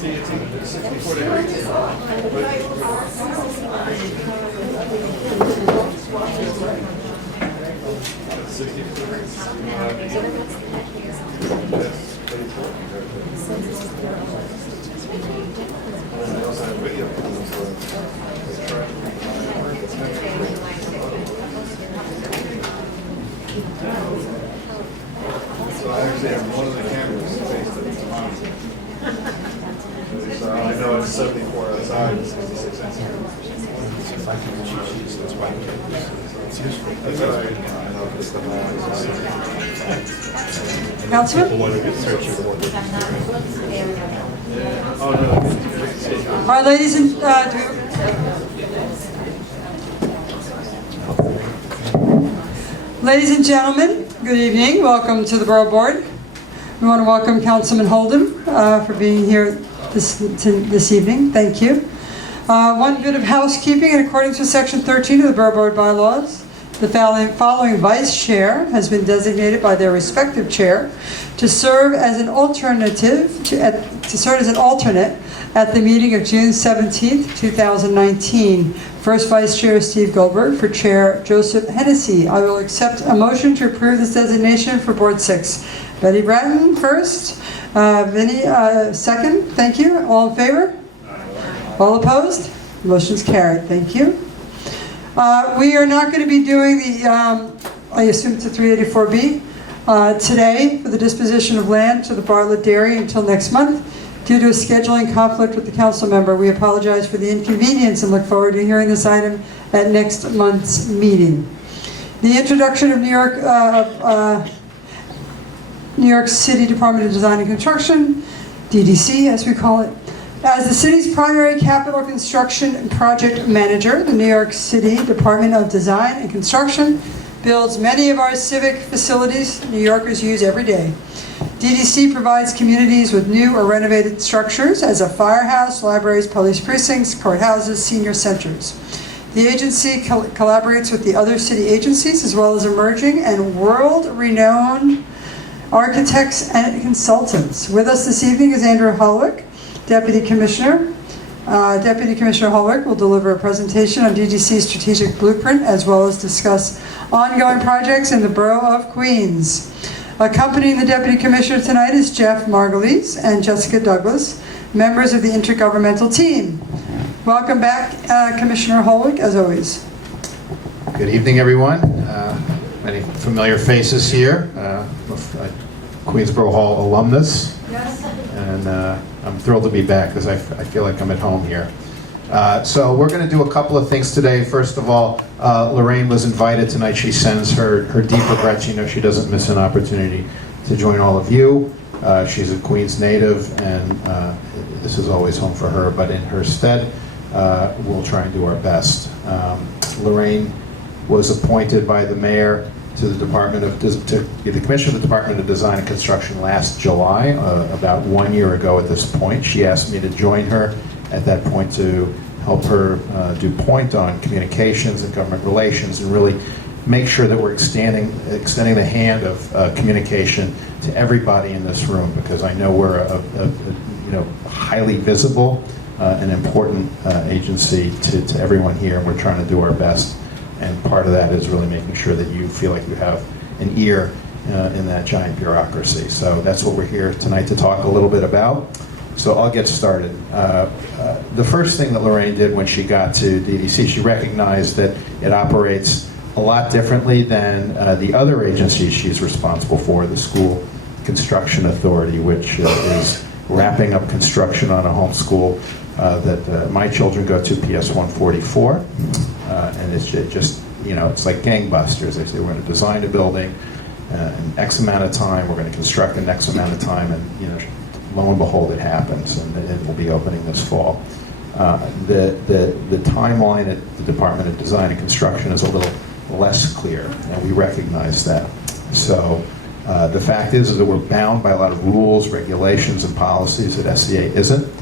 So I actually have one of the cameras faced at the monitor. So I know it's 74 outside, it's 66 inside. If I can cheat sheets, that's why it's useful. That's what I know it's the Councilman? The one who gets searched for the Oh, no. All right, ladies and ladies and gentlemen, good evening. Welcome to the Borough Board. We want to welcome Councilman Holden for being here this evening. Thank you. One bit of housekeeping. In accordance with Section 13 of the Borough Board bylaws, the following vice chair has been designated by their respective chair to serve as an alternate at the meeting of June 17th, 2019. First Vice Chair Steve Goldberg, for Chair Joseph Hennessy. I will accept a motion to approve this designation for Board 6. Betty Bratton first, Vinnie second. Thank you. All in favor? All opposed? Motion's carried. Thank you. We are not going to be doing the, I assume it's a 384B, today for the disposition of land to the Bartlett Dairy until next month. Due to a scheduling conflict with the council member, we apologize for the inconvenience and look forward to hearing this item at next month's meeting. The introduction of New York City Department of Design and Construction, DDC as we call it. As the city's primary capital construction project manager, the New York City Department of Design and Construction builds many of our civic facilities New Yorkers use every day. DDC provides communities with new or renovated structures as a firehouse, libraries, police precincts, courthouses, senior centers. The agency collaborates with the other city agencies as well as emerging and world-renowned architects and consultants. With us this evening is Andrew Holwick, Deputy Commissioner. Deputy Commissioner Holwick will deliver a presentation on DDC's strategic blueprint as well as discuss ongoing projects in the Borough of Queens. Accompanying the Deputy Commissioner tonight is Jeff Margulies and Jessica Douglas, members of the intergovernmental team. Welcome back, Commissioner Holwick, as always. Good evening, everyone. Many familiar faces here. Queensborough Hall alumnus. Yes. And I'm thrilled to be back because I feel like I'm at home here. So we're going to do a couple of things today. First of all, Lorraine was invited tonight. She sends her deep regrets. You know, she doesn't miss an opportunity to join all of you. She's a Queens native, and this is always home for her. But in her stead, we'll try and do our best. Lorraine was appointed by the mayor to the Department of to be the Commissioner of the Department of Design and Construction last July, about 1 year ago at this point. She asked me to join her at that point to help her do point on communications and government relations and really make sure that we're extending the hand of communication to everybody in this room, because I know we're a highly visible and important agency to everyone here, and we're trying to do our best. And part of that is really making sure that you feel like you have an ear in that giant bureaucracy. So that's what we're here tonight to talk a little bit about. So I'll get started. The first thing that Lorraine did when she got to DDC, she recognized that it operates a lot differently than the other agencies she's responsible for, the School Construction Authority, which is wrapping up construction on a homeschool that my children go to, PS 144. And it's just, it's like gangbusters. They say we're going to design a building in X amount of time, we're going to construct in X amount of time, and lo and behold, it happens, and it will be opening this fall. The timeline at the Department of Design and Construction is a little less clear, and we recognize that. So the fact is that we're bound by a lot of rules, regulations, and policies that SCA isn't.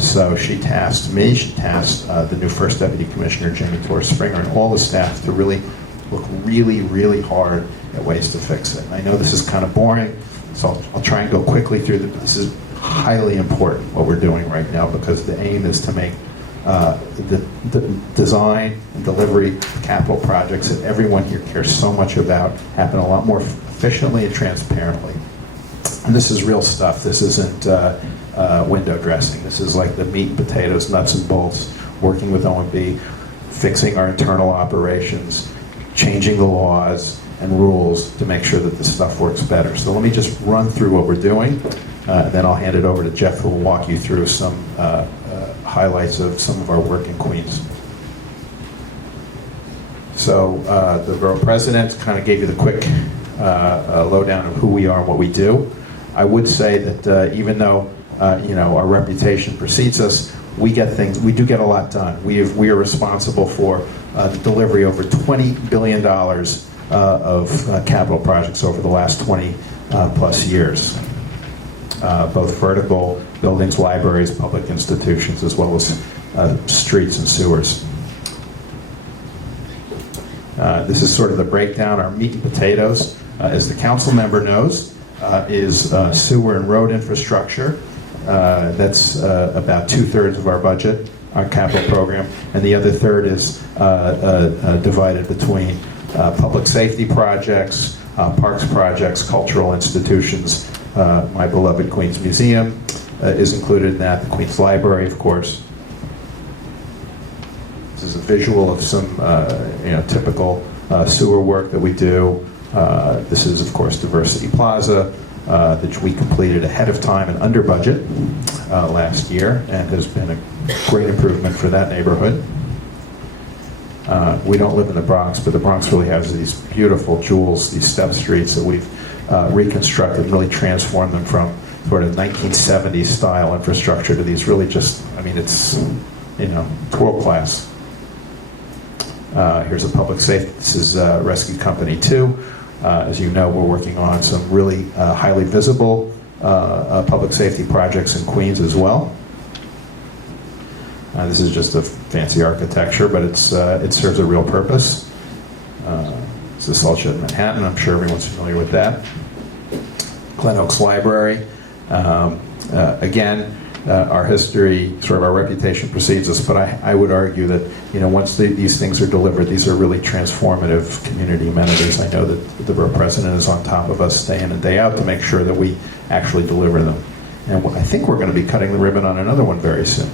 So she tasked me, she tasked the new First Deputy Commissioner, Jamie Torres-Springer, and all the staff to really look really hard at ways to fix it. And I know this is kind of boring, so I'll try and go quickly through this. Is highly important, what we're doing right now, because the aim is to make the design and delivery of capital projects that everyone here cares so much about happen a lot more efficiently and transparently. And this is real stuff. This isn't window dressing. This is like the meat and potatoes, nuts and bolts, working with OMB, fixing our internal operations, changing the laws and rules to make sure that this stuff works better. So let me just run through what we're doing, and then I'll hand it over to Jeff, who will walk you through some highlights of some of our work in Queens. So the borough president kind of gave you the quick lowdown of who we are and what we do. I would say that even though our reputation precedes us, we do get a lot done. We are responsible for the delivery over $20 billion of capital projects over the last 20 plus years. Both vertical buildings, libraries, public institutions, as well as streets and sewers. This is sort of the breakdown. Our meat and potatoes, as the council member knows, is sewer and road infrastructure. That's about 2/3 of our budget, our capital program, and the other third is divided between public safety projects, parks projects, cultural institutions. My beloved Queens Museum is included in that, the Queens Library, of course. This is a visual of some typical sewer work that we do. This is, of course, Diversity Plaza, that we completed ahead of time and under budget last year, and has been a great improvement for that neighborhood. We don't live in the Bronx, but the Bronx really has these beautiful jewels, these step streets that we've reconstructed, really transformed them from sort of 1970s style infrastructure to these really just, it's world class. Here's a public safety. This is Rescue Company 2. As you know, we're working on some really highly visible public safety projects in Queens as well. This is just a fancy architecture, but it serves a real purpose. It's the Salt Shed in Manhattan. I'm sure everyone's familiar with that. Glen Oaks Library. Again, our history, sort of our reputation precedes us, but I would argue that once these things are delivered, these are really transformative community amenities. I know that the borough president is on top of us day in and day out to make sure that we actually deliver them. And I think we're going to be cutting the ribbon on another one very soon.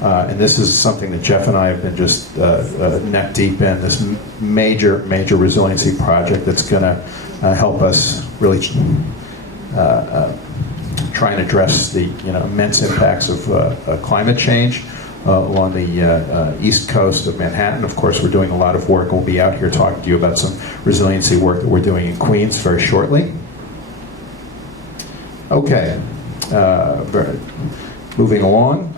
And this is something that Jeff and I have been just neck deep in, this major resiliency project that's going to help us really try and address the immense impacts of climate change along the east coast of Manhattan. Of course, we're doing a lot of work. We'll be out here talking to you about some resiliency work that we're doing in Queens very shortly. Okay, moving along.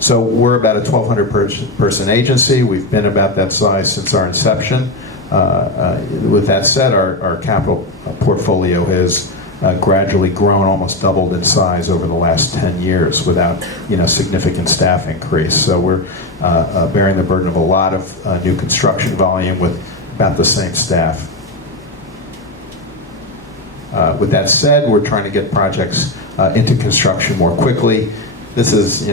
So we're about a 1,200 person agency. We've been about that size since our inception. With that said, our capital portfolio has gradually grown, almost doubled in size over the last 10 years without significant staff increase. So we're bearing the burden of a lot of new construction volume with about the same staff. With that said, we're trying to get projects into construction more quickly. This is,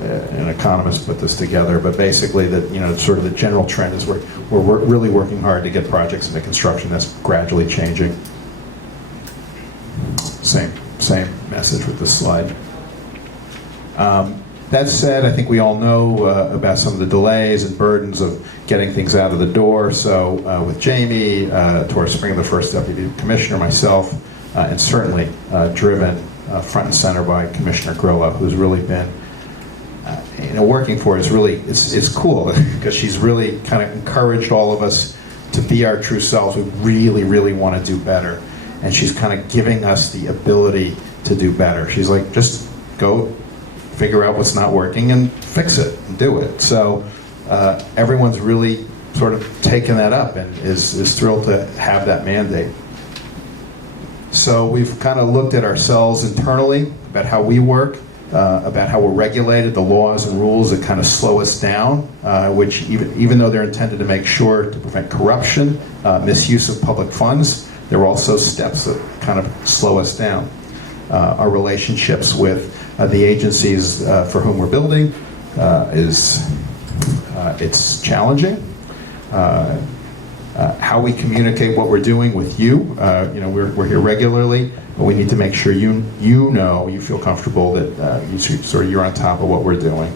an economist put this together, but basically sort of the general trend is we're really working hard to get projects into construction. That's gradually changing. Same message with this slide. That said, I think we all know about some of the delays and burdens of getting things out of the door. So with Jamie, to our Spring of the First Deputy Commissioner, myself, and certainly driven front and center by Commissioner Grillo, who's really been working for us. Really, it's cool because she's really kind of encouraged all of us to be our true selves. We really want to do better, and she's kind of giving us the ability to do better. She's like, just go figure out what's not working and fix it and do it. So everyone's really sort of taken that up and is thrilled to have that mandate. So we've kind of looked at ourselves internally, about how we work, about how we're regulated, the laws and rules that kind of slow us down, which even though they're intended to make sure to prevent corruption, misuse of public funds, There are also steps that kind of slow us down. Our relationships with the agencies for whom we're building it's challenging. How we communicate what we're doing with you, we're here regularly, but we need to make sure you feel comfortable that you're on top of what we're doing.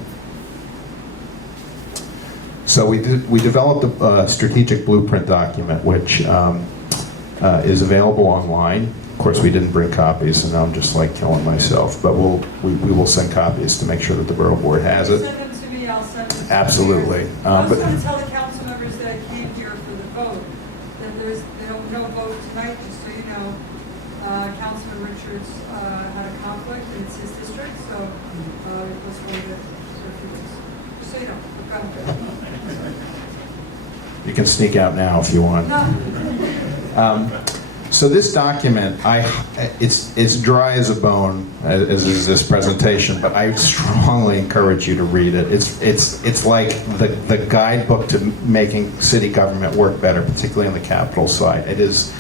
So we developed a strategic blueprint document, which is available online. Of course, we didn't bring copies, and I'm just like killing myself. But we will send copies to make sure that the Borough Board has it. Send them to me, I'll send them to you. Absolutely. I just want to tell the council members that came here for the vote, that there's no vote tonight, just so you know. Councilman Richards had a conflict, and it's his district, so let's wait a few weeks. Just so you know, go ahead. You can sneak out now if you want. So this document, it's dry as a bone, as is this presentation, but I strongly encourage you to read it. It's like the guidebook to making city government work better, particularly on the capital side. It is,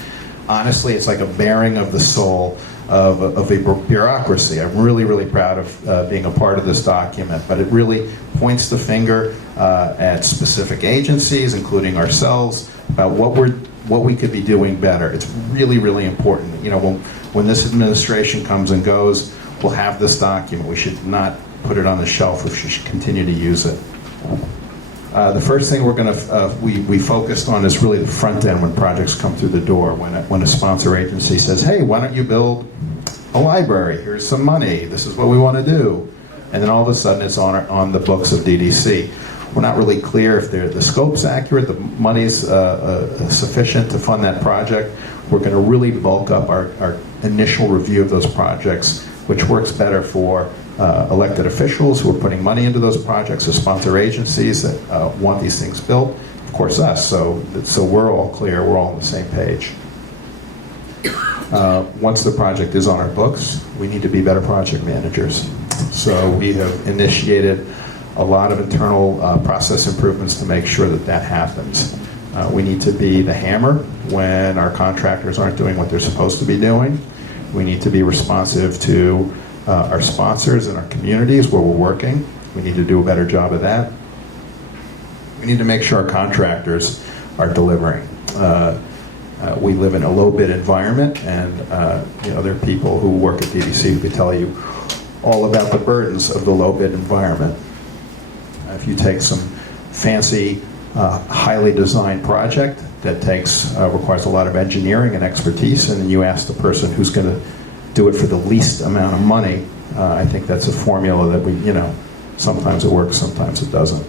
honestly, it's like a bearing of the soul of a bureaucracy. I'm really, really proud of being a part of this document, but it really points the finger at specific agencies, including ourselves, about what we could be doing better. It's really, really important. When this administration comes and goes, we'll have this document. We should not put it on the shelf. We should continue to use it. The first thing we focused on is really the front end when projects come through the door. When a sponsor agency says, "Hey, why don't you build a library? Here's some money. This is what we want to do," and then all of a sudden it's on the books of DDC. We're not really clear if the scope's accurate, the money's sufficient to fund that project. We're going to really bulk up our initial review of those projects, which works better for elected officials who are putting money into those projects, the sponsor agencies that want these things built, of course us, so we're all clear, we're all on the same page. Once the project is on our books, we need to be better project managers. So we have initiated a lot of internal process improvements to make sure that happens. We need to be the hammer when our contractors aren't doing what they're supposed to be doing. We need to be responsive to our sponsors and our communities where we're working. We need to do a better job of that. We need to make sure our contractors are delivering. We live in a low bid environment, and there are people who work at DDC who could tell you all about the burdens of the low bid environment. If you take some fancy, highly designed project that requires a lot of engineering and expertise, and you ask the person who's going to do it for the least amount of money, I think that's a formula that sometimes it works, sometimes it doesn't.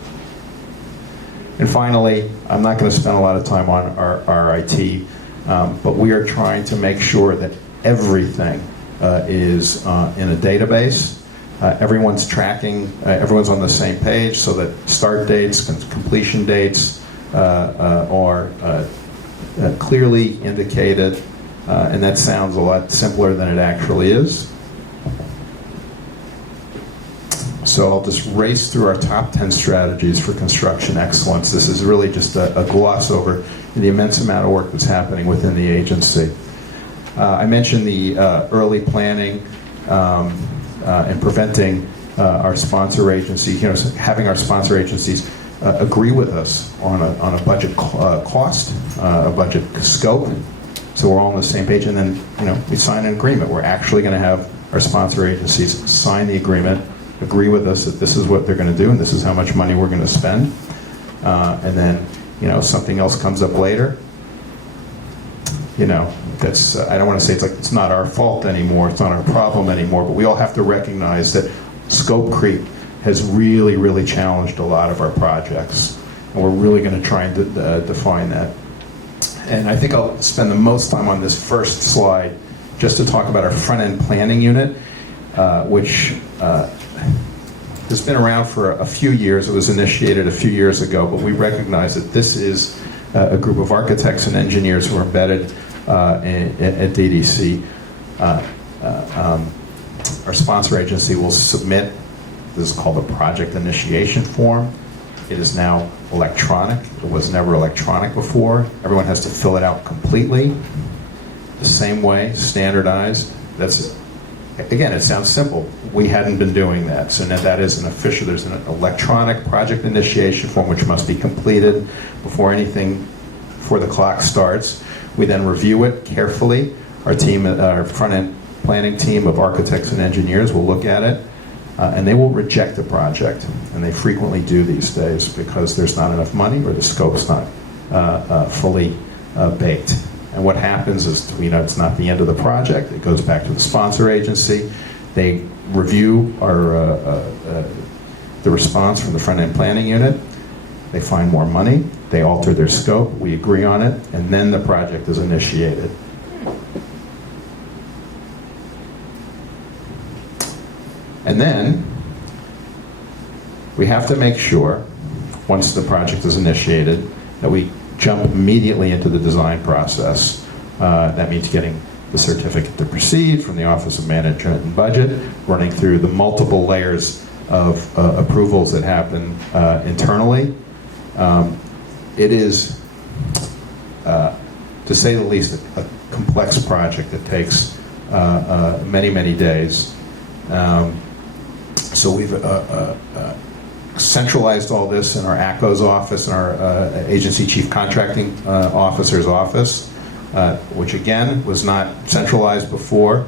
And finally, I'm not going to spend a lot of time on our IT, but we are trying to make sure that everything is in a database. Everyone's tracking, everyone's on the same page, so that start dates, completion dates are clearly indicated, and that sounds a lot simpler than it actually is. So I'll just race through our top 10 strategies for construction excellence. This is really just a gloss over the immense amount of work that's happening within the agency. I mentioned the early planning and preventing our sponsor agency, having our sponsor agencies agree with us on a budget cost, a budget scope, so we're all on the same page, and then we sign an agreement. We're actually going to have our sponsor agencies sign the agreement, agree with us that this is what they're going to do and this is how much money we're going to spend, and then something else comes up later. That's I don't want to say it's not our fault anymore, it's not our problem anymore, but we all have to recognize that scope creep has really, really challenged a lot of our projects, and we're really going to try and define that. And I think I'll spend the most time on this first slide just to talk about our front-end planning unit, which has been around for a few years. It was initiated a few years ago, but we recognize that this is a group of architects and engineers who are embedded at DDC. Our sponsor agency will submit, this is called a project initiation form. It is now electronic. It was never electronic before. Everyone has to fill it out completely. the same way, standardized. That's, again, it sounds simple. We hadn't been doing that. So now that is an official, there's an electronic project initiation form which must be completed before the clock starts. We then review it carefully. Our team, our front-end planning team of architects and engineers will look at it, and they will reject the project. And they frequently do these days because there's not enough money or the scope's not fully baked. And what happens is, it's not the end of the project. It goes back to the sponsor agency. They review the response from the front-end planning unit. They find more money. They alter their scope. We agree on it, and then the project is initiated. And then we have to make sure, once the project is initiated, that we jump immediately into the design process. That means getting the certificate to proceed from the Office of Management and Budget, running through the multiple layers of approvals that happen internally. It is, to say the least, a complex project that takes many, many days. So we've centralized all this in our ACO's office and our Agency Chief Contracting Officer's office, which again was not centralized before,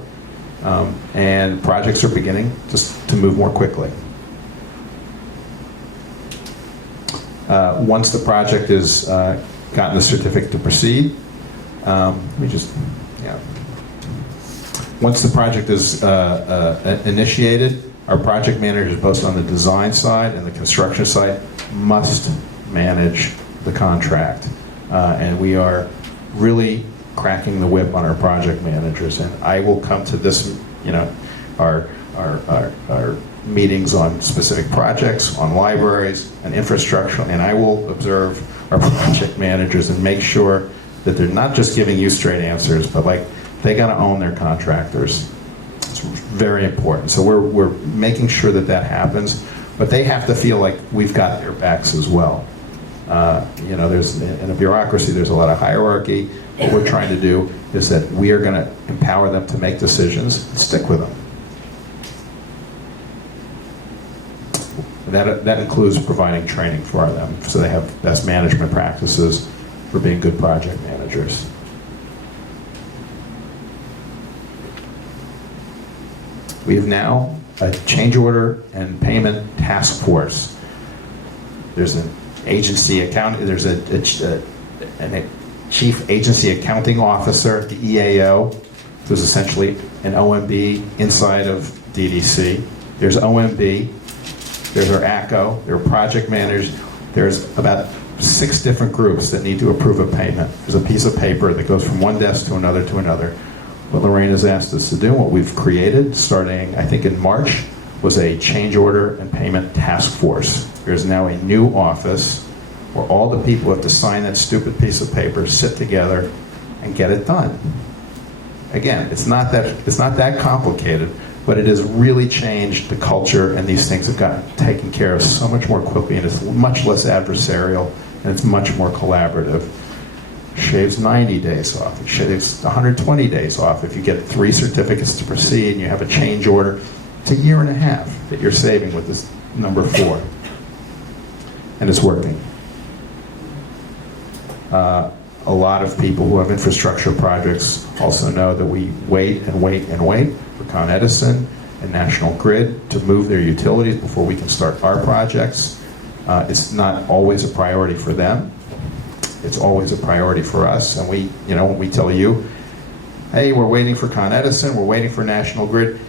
and projects are beginning just to move more quickly. Once the project has gotten the certificate to proceed, once the project is initiated, our project managers, both on the design side and the construction side, must manage the contract. And we are really cracking the whip on our project managers. And I will come to this, our meetings on specific projects, on libraries, and infrastructure, and I will observe our project managers and make sure that they're not just giving you straight answers, but they gotta own their contractors. It's very important. So we're making sure that happens, but they have to feel like we've got their backs as well. There's, in a bureaucracy, there's a lot of hierarchy. What we're trying to do is that we are gonna empower them to make decisions and stick with them. That includes providing training for them so they have best management practices for being good project managers. We have now a change order and payment task force. There's an agency accounting, there's a chief agency accounting officer, the EAO, who's essentially an OMB inside of DDC. There's OMB, there's our ACO, there are project managers. There's about 6 different groups that need to approve a payment. There's a piece of paper that goes from one desk to another to another. What Lorraine has asked us to do, what we've created, starting I think in March, was a change order and payment task force. There's now a new office where all the people have to sign that stupid piece of paper, sit together, and get it done. Again, it's not that complicated, but it has really changed the culture, and these things have gotten taken care of so much more quickly, and it's much less adversarial, and it's much more collaborative. Shaves 90 days off. It shaves 120 days off. If you get 3 certificates to proceed and you have a change order, it's a year and a half that you're saving with this number 4. And it's working. A lot of people who have infrastructure projects also know that we wait and wait and wait for Con Edison and National Grid to move their utilities before we can start our projects. It's not always a priority for them. It's always a priority for us. And when we tell you, hey, we're waiting for Con Edison, we're waiting for National Grid,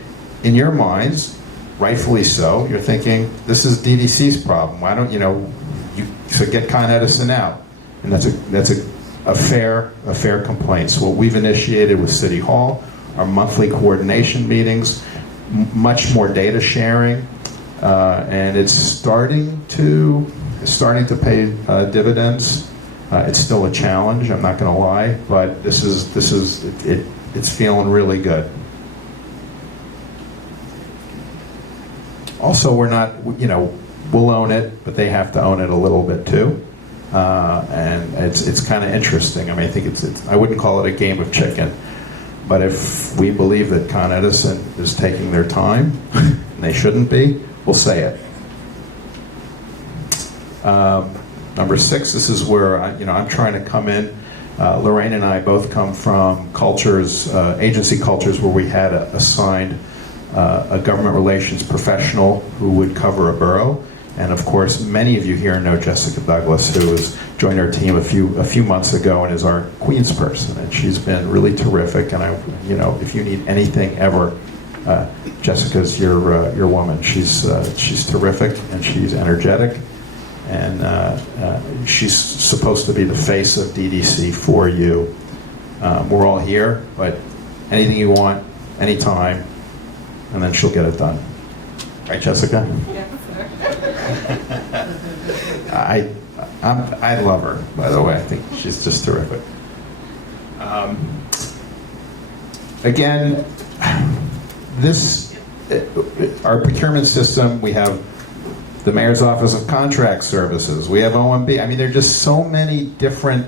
in your minds, rightfully so, you're thinking, this is DDC's problem. Why don't so get Con Edison out? And that's a fair complaint. So what we've initiated with City Hall, our monthly coordination meetings, much more data sharing, and it's starting to pay dividends. It's still a challenge, I'm not going to lie, but it's feeling really good. Also, we're not, we'll own it, but they have to own it a little bit too. And it's kind of interesting. I mean, I think I wouldn't call it a game of chicken, But if we believe that Con Edison is taking their time, and they shouldn't be, we'll say it. Number 6, this is where I'm trying to come in. Lorraine and I both come from cultures, agency cultures, where we had assigned a government relations professional who would cover a borough. And of course, many of you here know Jessica Douglas, who has joined our team a few months ago and is our Queens person. And she's been really terrific. And if you need anything ever, Jessica's your woman. She's terrific and she's energetic. And she's supposed to be the face of DDC for you. We're all here, but anything you want, anytime, and then she'll get it done. Right, Jessica? Yes, sir. I love her, by the way. I think she's just terrific. Again, our procurement system, we have the Mayor's Office of Contract Services, we have OMB. I mean, there are just so many different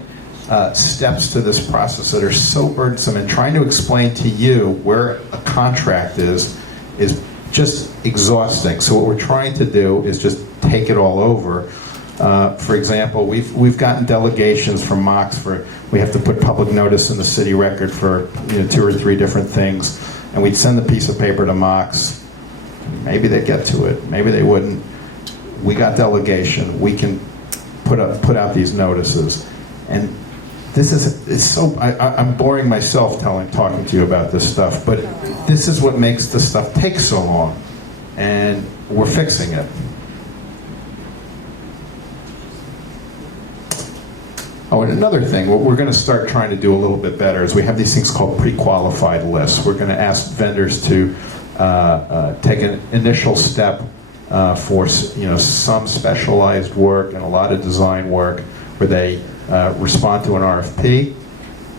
steps to this process that are so burdensome, and trying to explain to you where a contract is just exhausting. So what we're trying to do is just take it all over. For example, we've gotten delegations from Mox we have to put public notice in the city record for 2 or 3 different things, and we'd send the piece of paper to Mox. Maybe they'd get to it, maybe they wouldn't. We got delegation. We can put out these notices, and I'm boring myself talking to you about this stuff, but this is what makes this stuff take so long, and we're fixing it. Oh, and another thing, what we're going to start trying to do a little bit better is we have these things called pre-qualified lists. We're going to ask vendors to take an initial step for some specialized work and a lot of design work where they respond to an RFP,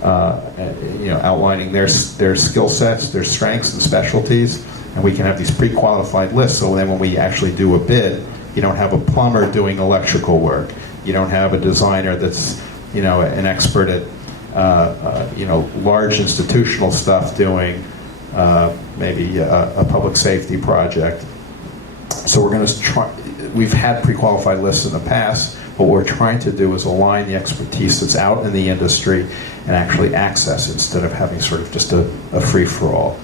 outlining their skill sets, their strengths and specialties, and we can have these pre-qualified lists. So then when we actually do a bid, you don't have a plumber doing electrical work. You don't have a designer that's an expert at large institutional stuff doing maybe a public safety project. So we're going to try. We've had pre-qualified lists in the past. What we're trying to do is align the expertise that's out in the industry and actually access it instead of having sort of just a free-for-all.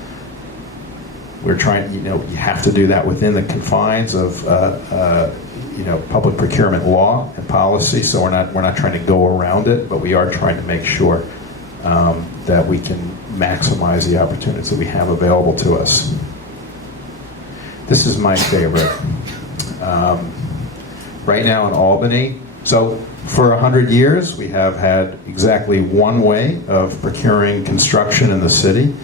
We're trying, you have to do that within the confines of public procurement law and policy. So we're not trying to go around it, but we are trying to make sure that we can maximize the opportunities that we have available to us. This is my favorite. Right now in Albany, so for 100 years, we have had exactly one way of procuring construction in the city.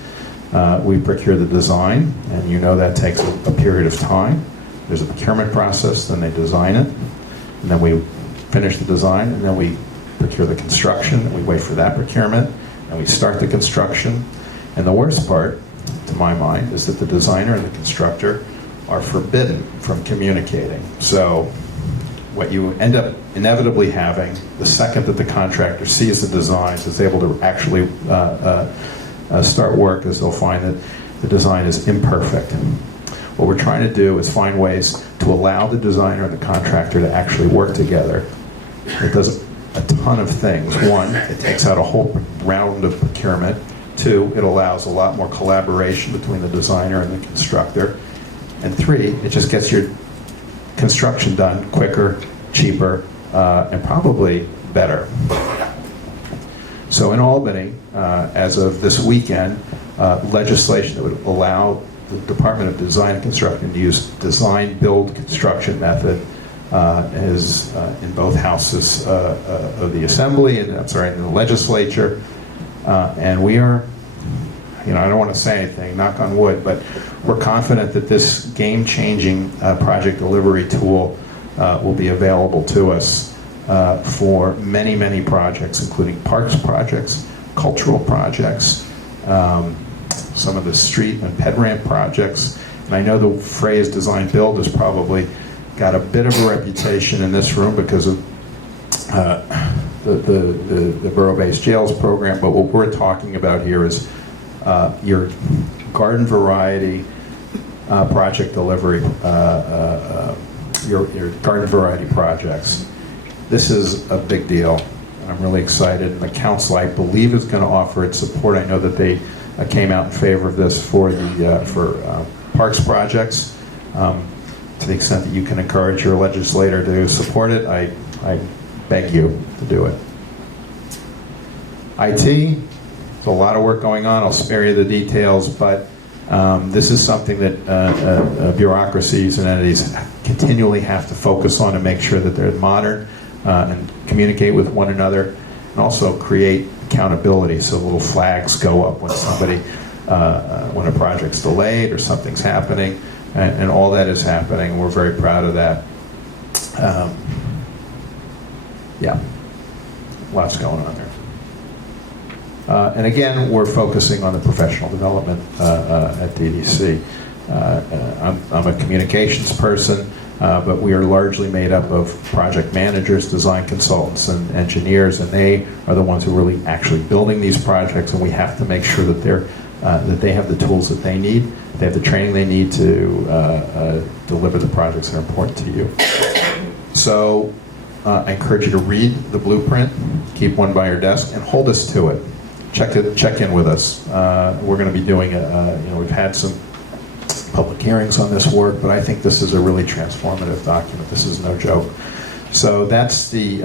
We procure the design, and that takes a period of time. There's a procurement process, then they design it, and then we finish the design, and then we procure the construction, and we wait for that procurement, and we start the construction. And the worst part, to my mind, is that the designer and the constructor are forbidden from communicating. So what you end up inevitably having, the second that the contractor sees the designs, is able to actually start work, is they'll find that the design is imperfect. What we're trying to do is find ways to allow the designer and the contractor to actually work together. It does a ton of things. 1, it takes out a whole round of procurement. 2, it allows a lot more collaboration between the designer and the constructor. And 3, it just gets your construction done quicker, cheaper, and probably better. So in Albany, as of this weekend, legislation that would allow the Department of Design and Construction to use design-build construction method is in both houses of the Assembly, and in the legislature. And we are, I don't want to say anything, knock on wood, but we're confident that this game-changing project delivery tool will be available to us for many, many projects, including parks projects, cultural projects, some of the street and ped ramp projects. And I know the phrase design-build has probably got a bit of a reputation in this room because of the Borough-based jails program, but what we're talking about here is your garden variety project delivery, your garden variety projects. This is a big deal. I'm really excited. The council, I believe, is going to offer its support. I know that they came out in favor of this for the parks projects. To the extent that you can encourage your legislator to support it, I beg you to do it. IT, there's a lot of work going on. I'll spare you the details, but this is something that bureaucracies and entities continually have to focus on to make sure that they're modern and communicate with one another, and also create accountability so little flags go up when somebody, when a project's delayed or something's happening, and all that is happening. We're very proud of that. Yeah, lots going on there. And again, we're focusing on the professional development at DDC. I'm a communications person, but we are largely made up of project managers, design consultants, and engineers, and they are the ones who are really actually building these projects, and we have to make sure that that they have the tools that they need, they have the training they need to deliver the projects that are important to you. So I encourage you to read the blueprint, keep one by your desk, and hold us to it. Check in with us. We're going to be doing we've had some public hearings on this work, but I think this is a really transformative document. This is no joke. So that's the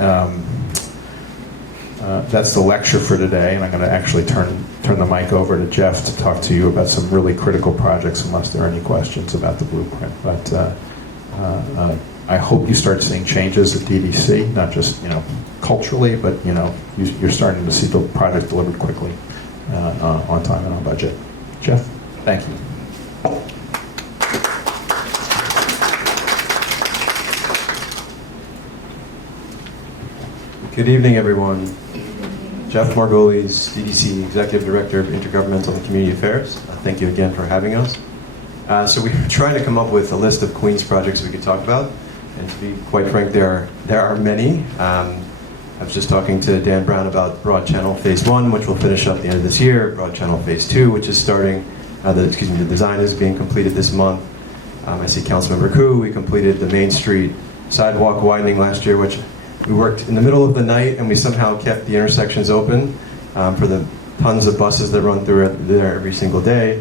lecture for today, and I'm going to actually turn the mic over to Jeff to talk to you about some really critical projects, unless there are any questions about the blueprint. But I hope you start seeing changes at DDC, not just culturally, but you're starting to see the project delivered quickly, on time and on budget. Jeff, thank you. Good evening, everyone. Jeff Margolis, DDC Executive Director of Intergovernmental and Community Affairs. Thank you again for having us. So we were trying to come up with a list of Queens projects we could talk about, and to be quite frank, there are many. I was just talking to Dan Brown about Broad Channel Phase 1, which will finish up the end of this year. Broad Channel Phase 2, which is starting, the design is being completed this month. I see Councilmember Koo, we completed the Main Street sidewalk widening last year, which we worked in the middle of the night, and we somehow kept the intersections open for the tons of buses that run through there every single day.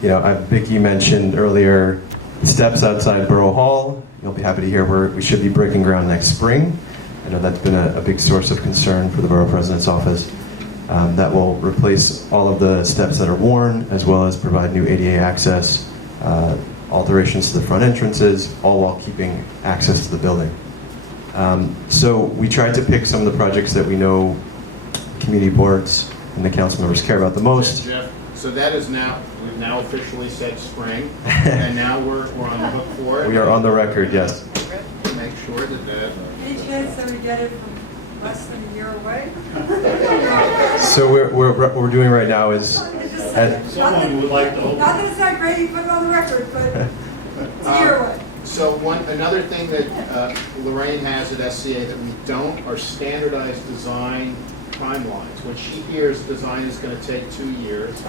Vicki mentioned earlier steps outside Borough Hall. You'll be happy to hear we should be breaking ground next spring. I know that's been a big source of concern for the Borough President's Office. That will replace all of the steps that are worn, as well as provide new ADA access, alterations to the front entrances, all while keeping access to the building. So we tried to pick some of the projects that we know community boards and the council members care about the most. Jeff, so that is we've now officially said spring, and now we're on the hook for it. We are on the record, yes. Make sure that Any chance that we get it from less than a year away? So what we're doing right now is, Someone would like to hope. Not that it's not great, you put it on the record, but it's a year away. So another thing that Lorraine has at SCA that we don't are standardized design timelines. When she hears design is going to take 2 years,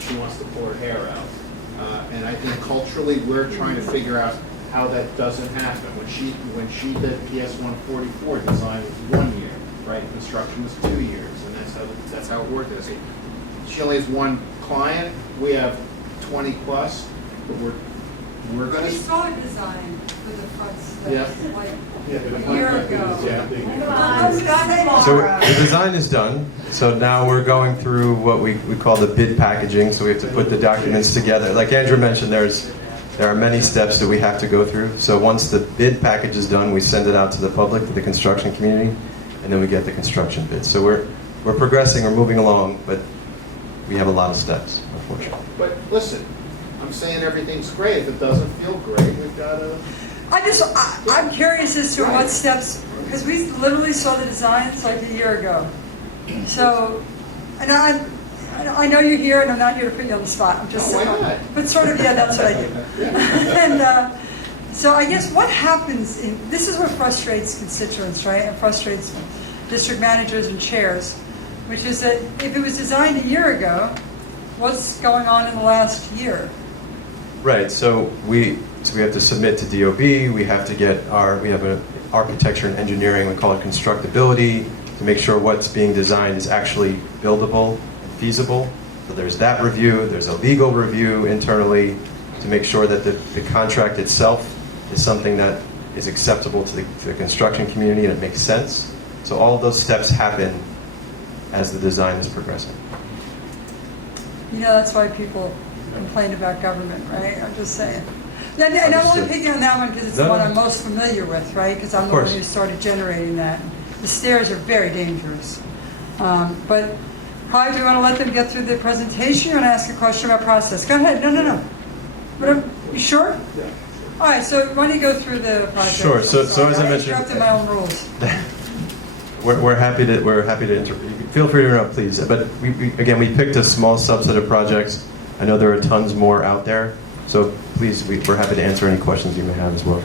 she wants to pull her hair out. And I think culturally we're trying to figure out how that doesn't happen. When she did PS 144, design was 1 year, right? Construction was 2 years, and that's how it worked. She only has one client. We have 20 plus, but we're going We to. saw a design for the front Yeah. steps like Yeah, a year ago. Yeah. so the design is done. So now we're going through what we call the bid packaging. So we have to put the documents together. Like Andrew mentioned, there are many steps that we have to go through. So once the bid package is done, we send it out to the public, to the construction community, and then we get the construction bid. So we're progressing, we're moving along, but we have a lot of steps, unfortunately. But listen, I'm saying everything's great. If it doesn't feel great, we've got to. I'm curious as to what steps, because we literally saw the designs like a year ago. So, and I know you're here, and I'm not here to put you on the spot. I'm just, why not? but sort of, yeah, that's what I do. And so I guess what happens this is what frustrates constituents, right? And frustrates district managers and chairs. which is that if it was designed a year ago, what's going on in the last year? Right, so we have to submit to DOB, we have an architecture and engineering, we call it constructability, to make sure what's being designed is actually buildable and feasible. So there's that review, there's a legal review internally to make sure that the contract itself is something that is acceptable to the construction community and it makes sense. So all of those steps happen as the design is progressing. You know, that's why people complain about government, right? I'm just saying. And I want to Understood. pick on that one because it's No, the one no. I'm most familiar with, right? Because I'm Of the one course. who started generating that. The stairs are very dangerous. But Clive, do you want to let them get through the presentation or want to ask a question about process? Go ahead. No. Whatever. You sure? Yeah. All right, so why don't you go through the project? Sure, so I'm sorry, as I mentioned- interrupted my own rules. We're happy to feel free to interrupt, please. But we picked a small subset of projects. I know there are tons more out there, so please, we're happy to answer any questions you may have as well.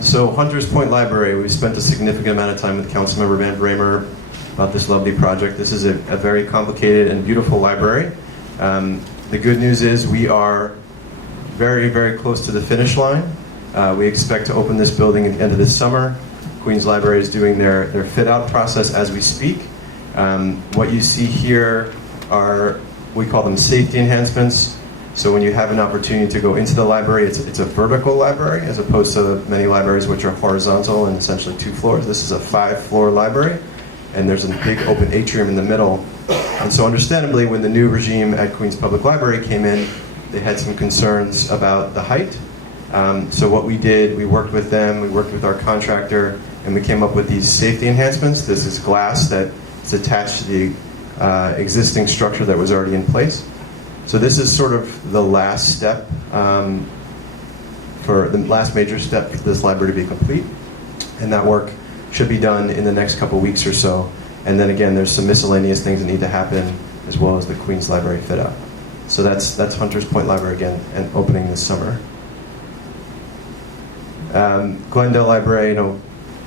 So Hunters Point Library, we spent a significant amount of time with Councilmember Van Bramer about this lovely project. This is a very complicated and beautiful library. The good news is we are very, very close to the finish line. We expect to open this building at the end of this summer. Queens Library is doing their fit-out process as we speak. What you see here are, we call them safety enhancements. So when you have an opportunity to go into the library, it's a vertical library as opposed to many libraries which are horizontal and essentially 2 floors. This is a 5-floor library, and there's a big open atrium in the middle. And so understandably, when the new regime at Queens Public Library came in, they had some concerns about the height. So what we did, we worked with them, we worked with our contractor, and we came up with these safety enhancements. This is glass that is attached to the existing structure that was already in place. So this is sort of the last step, for the last major step for this library to be complete. And that work should be done in the next couple weeks or so. And then again, there's some miscellaneous things that need to happen, as well as the Queens Library fit out. So that's Hunters Point Library again, and opening this summer. Glendale Library,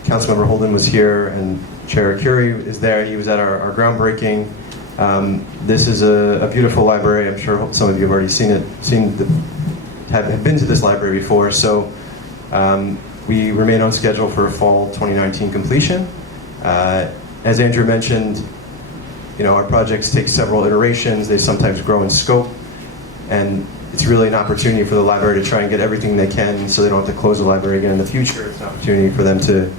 Councilmember Holden was here, and Chair Curie is there. He was at our groundbreaking. This is a beautiful library. I'm sure some of you have already seen it, have been to this library before. So we remain on schedule for a fall 2019 completion. As Andrew mentioned, our projects take several iterations. They sometimes grow in scope, and it's really an opportunity for the library to try and get everything they can so they don't have to close the library again in the future. It's an opportunity for them to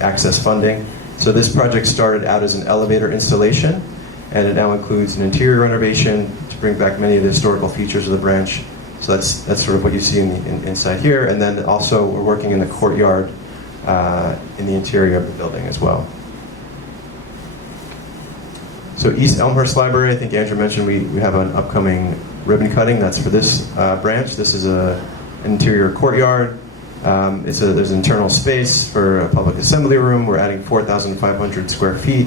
access funding. So this project started out as an elevator installation, and it now includes an interior renovation to bring back many of the historical features of the branch. So that's sort of what you see inside here. And then also we're working in the courtyard in the interior of the building as well. So East Elmhurst Library, I think Andrew mentioned we have an upcoming ribbon cutting. That's for this branch. This is an interior courtyard. There's an internal space for a public assembly room. We're adding 4,500 square feet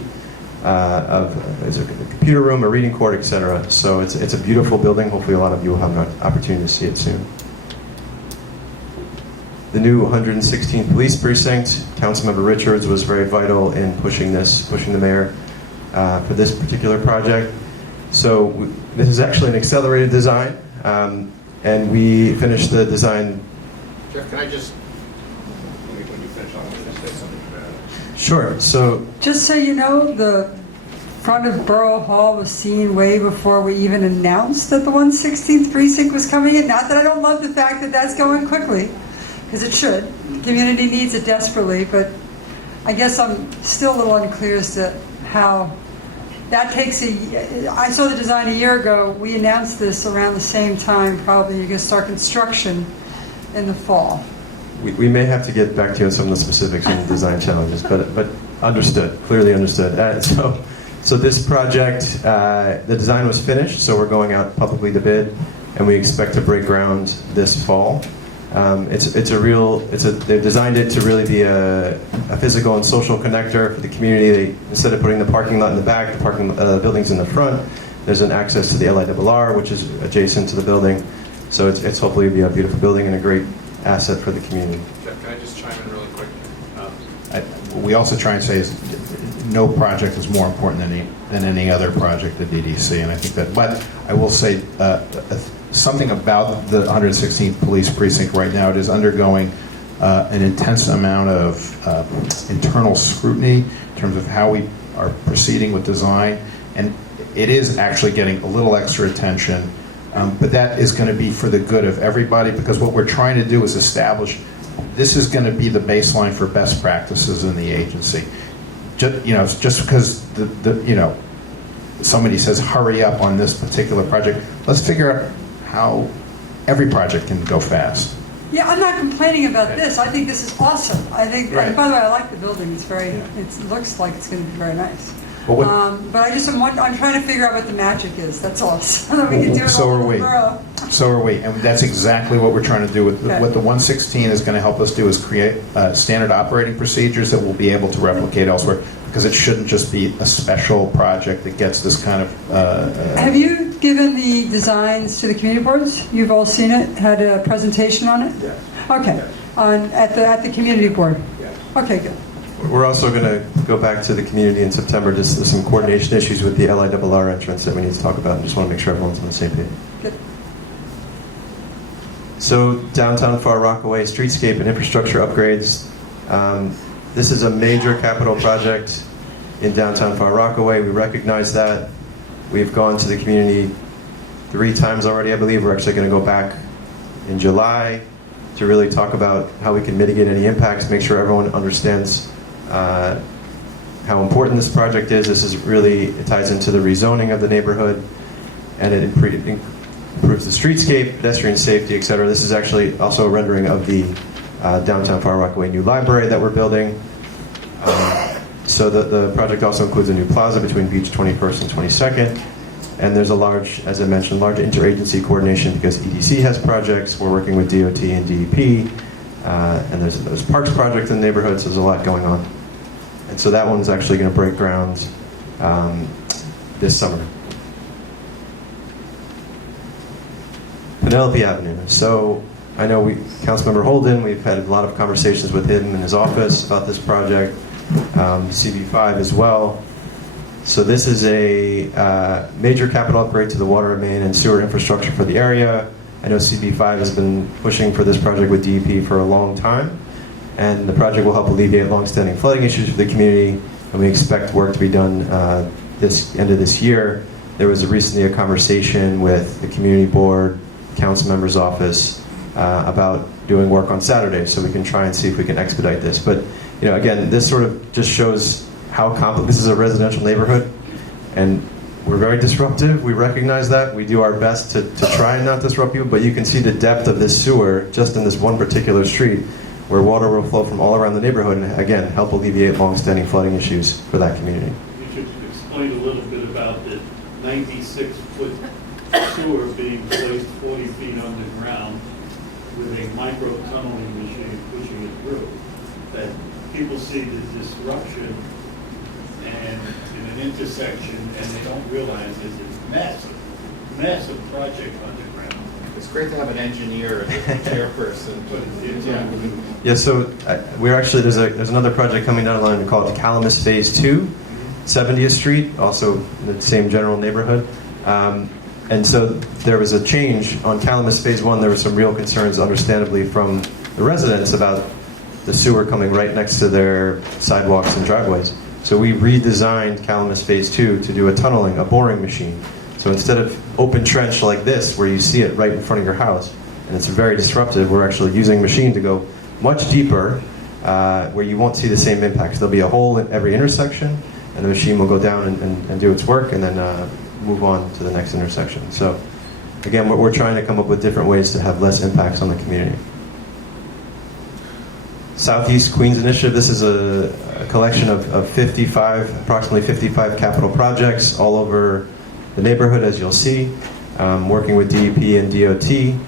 there's a computer room, a reading court, etc. So it's a beautiful building. Hopefully a lot of you will have an opportunity to see it soon. The new 116th Police Precinct, Councilmember Richards was very vital in pushing the mayor for this particular project. So this is actually an accelerated design, and we finished the design. Jeff, can I just, When you finish, I'm going to say something about it. Sure. So Just so you know, the front of Borough Hall was seen way before we even announced that the 116th precinct was coming in. Not that I don't love the fact that that's going quickly, because it should. The community needs it desperately, but I guess I'm still a little unclear as to how that takes I saw the design a year ago. We announced this around the same time, probably. You're going to start construction in the fall. we may have to get back to you on some of the specifics and the design challenges, but understood, clearly understood. So this project, the design was finished, so we're going out publicly to bid, and we expect to break ground this fall. They've designed it to really be a physical and social connector for the community. Instead of putting the parking lot in the back, the building's in the front, there's an access to the LIRR, which is adjacent to the building. So it's hopefully be a beautiful building and a great asset for the community. Jeff, can I just chime in really quick? We also try and say is no project is more important than any other project at DDC, and I think that, but I will say something about the 116th Police Precinct right now. It is undergoing an intense amount of internal scrutiny in terms of how we are proceeding with design, and it is actually getting a little extra attention, but that is going to be for the good of everybody, because what we're trying to do is establish this is going to be the baseline for best practices in the agency. Just because somebody says hurry up on this particular project, let's figure out how every project can go fast. Yeah, I'm not complaining about this. I think this is awesome. I think, Right. and by the way, I like the building. It's very, it looks like it's going to be very nice. Well, But I'm trying to figure out what the magic is. That's all. So that we can do it So all are in we. a borough. So are we, and that's exactly what we're trying to do. Okay. What the 116 is going to help us do is create standard operating procedures that we'll be able to replicate elsewhere, because it shouldn't just be a special project that gets this kind of... Have you given the designs to the community boards? You've all seen it, had a presentation on it? Yeah. Okay, at the community board? Yeah. Okay, good. We're also going to go back to the community in September. Just there's some coordination issues with the LIRR entrance that we need to talk about. I just want to make sure everyone's on the same page. Good. So downtown Far Rockaway, streetscape and infrastructure upgrades. This is a major capital project in downtown Far Rockaway. We recognize that. We've gone to the community 3 times already, I believe. We're actually going to go back in July to really talk about how we can mitigate any impacts, make sure everyone understands how important this project is. This is really, it ties into the rezoning of the neighborhood, and it improves the streetscape, pedestrian safety, et cetera. This is actually also a rendering of the downtown Far Rockaway new library that we're building. So the project also includes a new plaza between Beach 21st and 22nd. And there's a large, as I mentioned, large interagency coordination because EDC has projects. We're working with DOT and DEP. And there's parks project in the neighborhood, so there's a lot going on. And so that one's actually going to break ground this summer. Penelope Avenue. So I know Councilmember Holden, we've had a lot of conversations with him in his office about this project, CB5 as well. So this is a major capital upgrade to the water main and sewer infrastructure for the area. I know CB5 has been pushing for this project with DEP for a long time, and the project will help alleviate longstanding flooding issues for the community, and we expect work to be done this end of this year. There was recently a conversation with the community board, council member's office about doing work on Saturday, so we can try and see if we can expedite this. But again, this sort of just shows how complicated. This is a residential neighborhood, and we're very disruptive. We recognize that. We do our best to try and not disrupt people, but you can see the depth of this sewer just in this one particular street where water will flow from all around the neighborhood and, again, help alleviate long-standing flooding issues for that community. You should explain a little bit about the 96-foot sewer being placed 40 feet underground with a micro-tunneling machine pushing it through. That people see the disruption and in an intersection, and they don't realize it's a massive project underground. It's great to have an engineer as a chairperson. But it's Yeah, so we're actually, there's another project coming down the line. We call it Calamus Phase 2, 70th Street, also in the same general neighborhood. And so there was a change on Calamus Phase 1. There were some real concerns, understandably, from the residents about the sewer coming right next to their sidewalks and driveways. So we redesigned Calamus Phase 2 to do a tunneling, a boring machine. So instead of open trench like this, where you see it right in front of your house, and it's very disruptive, we're actually using a machine to go much deeper, where you won't see the same impacts. There'll be a hole in every intersection, and the machine will go down and do its work, and then move on to the next intersection. So again, we're trying to come up with different ways to have less impacts on the community. Southeast Queens Initiative, this is a collection of approximately 55 capital projects all over the neighborhood, as you'll see, working with DEP and DOT.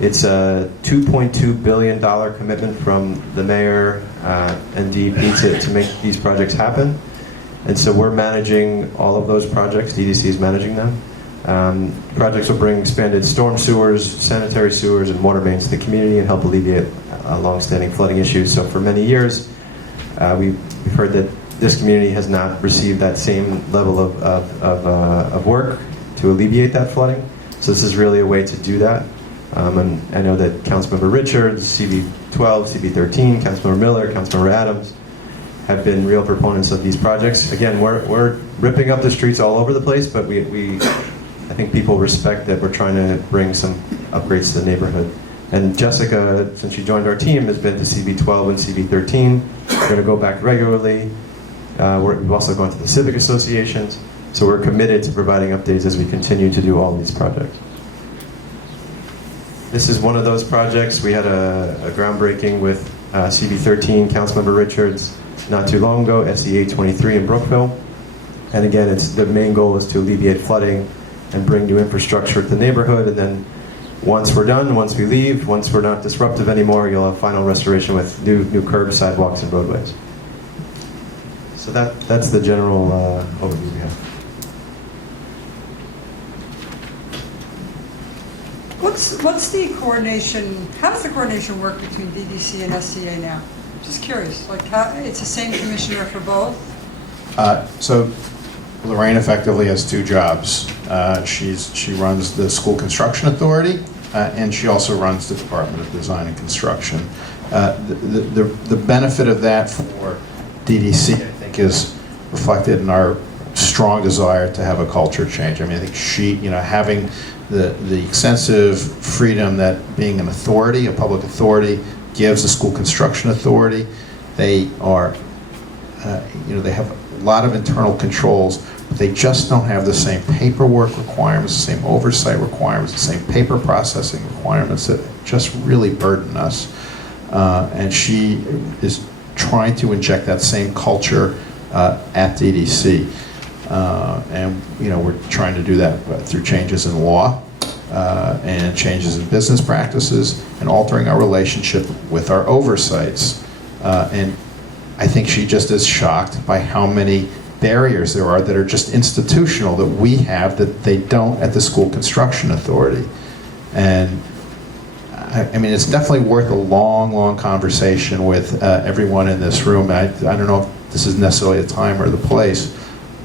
It's a $2.2 billion commitment from the mayor and DEP to make these projects happen. And so we're managing all of those projects. DDC is managing them. Projects will bring expanded storm sewers, sanitary sewers, and water mains to the community and help alleviate long-standing flooding issues. So for many years, we've heard that this community has not received that same level of work to alleviate that flooding. So this is really a way to do that. And I know that Councilmember Richards, CB12, CB13, Councilmember Miller, Councilmember Adams have been real proponents of these projects. Again, we're ripping up the streets all over the place, but I think people respect that we're trying to bring some upgrades to the neighborhood. And Jessica, since she joined our team, has been to CB12 and CB13. We're going to go back regularly. We've also gone to the civic associations. So we're committed to providing updates as we continue to do all these projects. This is one of those projects. We had a groundbreaking with CB13, Councilmember Richards, not too long ago, SEA 23 in Brookville. And again, the main goal is to alleviate flooding and bring new infrastructure to the neighborhood. And then once we're done, once we leave, once we're not disruptive anymore, you'll have final restoration with new curbs, sidewalks, and roadways. So that's the general overview we have. What's the coordination, how does the coordination work between DDC and SCA now? Just curious, like how, it's the same commissioner for both? So Lorraine effectively has two jobs. She runs the School Construction Authority, and she also runs the Department of Design and Construction. The benefit of that for DDC, I think, is reflected in our strong desire to have a culture change. I mean, I think having the extensive freedom that being an authority, a public authority, gives the School Construction Authority. They are, they have a lot of internal controls, but they just don't have the same paperwork requirements, the same oversight requirements, the same paper processing requirements that just really burden us. And she is trying to inject that same culture at DDC. And we're trying to do that through changes in law and changes in business practices and altering our relationship with our oversights. And I think she just is shocked by how many barriers there are that are just institutional that we have that they don't at the School Construction Authority. And I mean, it's definitely worth a long, long conversation with everyone in this room. I don't know if this is necessarily the time or the place,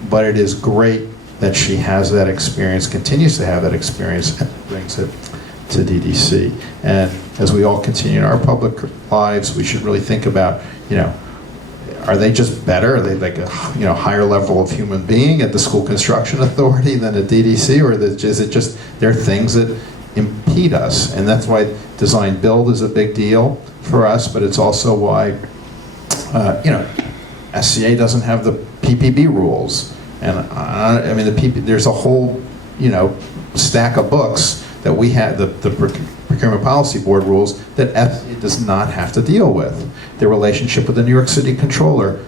but it is great that she has that experience, continues to have that experience, and brings it to DDC. And as we all continue in our public lives, we should really think about, are they just better? Are they like a higher level of human being at the School Construction Authority than at DDC, or is it just there are things that impede us? And that's why design build is a big deal for us, but it's also why SCA doesn't have the PPB rules. And I mean, there's a whole, stack of books that we had, the Procurement Policy Board rules that SCA does not have to deal with. Their relationship with the New York City Controller,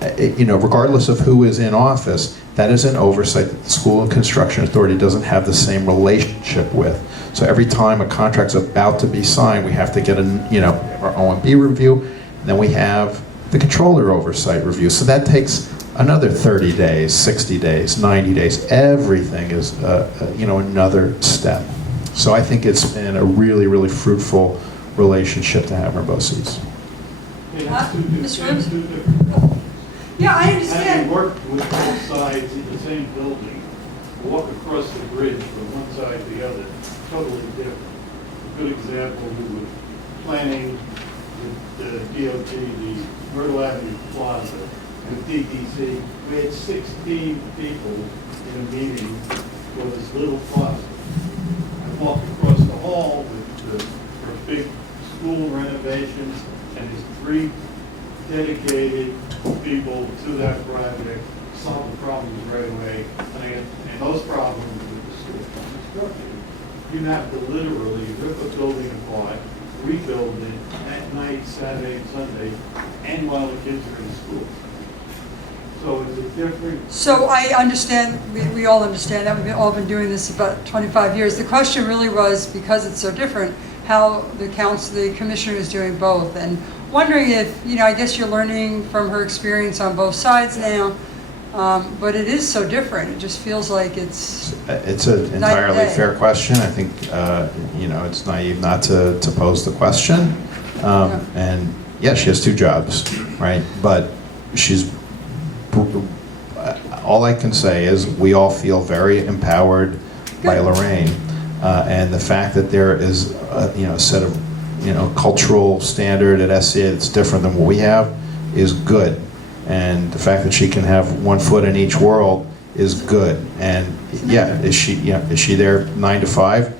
regardless of who is in office, that is an oversight that the School and Construction Authority doesn't have the same relationship with. So every time a contract's about to be signed, we have to get our OMB review, and then we have the controller oversight review. So that takes another 30 days, 60 days, 90 days. Everything is, another step. So I think it's been a really, really fruitful relationship to have on both seats. Mr. Rhodes? Yeah, I understand. Having worked with both sides in the same building, walk across the bridge from one side to the other, totally different. A good example, we were planning with the DOT, the Myrtle Avenue Plaza, with DDC. We had 16 people in a meeting for this little plaza. I walked across the hall with for big school renovations, and there's 3 dedicated people to that project, solve the problems right away. And those problems with the school construction, you have to literally rip a building apart, rebuild it at night, Saturday and Sunday, and while the kids are in school. So it's a different... So I understand, we all understand that, we've all been doing this about 25 years. The question really was, because it's so different, how the commissioner is doing both. And wondering if, I guess you're learning from her experience on both sides now, but it is so different. It just feels like it's an entirely fair question. I think, it's naive not to pose the question. And yeah, she has 2 jobs, right? But she's, all I can say is we all feel very empowered by Good. Lorraine. And the fact that there is a set of cultural standard at SCA that's different than what we have is good. And the fact that she can have one foot in each world is good. And yeah, is she there 9 to 5?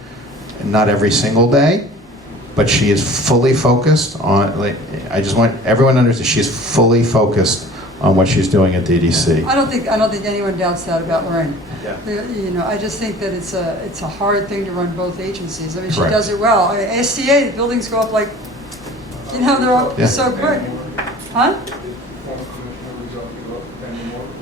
Not every single day, but she is fully focused on, like, I just want everyone to understand, she's fully focused on what she's doing at DDC. I don't think anyone doubts that about Lorraine. Yeah. I just think that it's a hard thing to run both agencies. I mean, she Correct. does it well. I mean, SCA, the buildings go up like, they're all Yeah. so quick. Huh?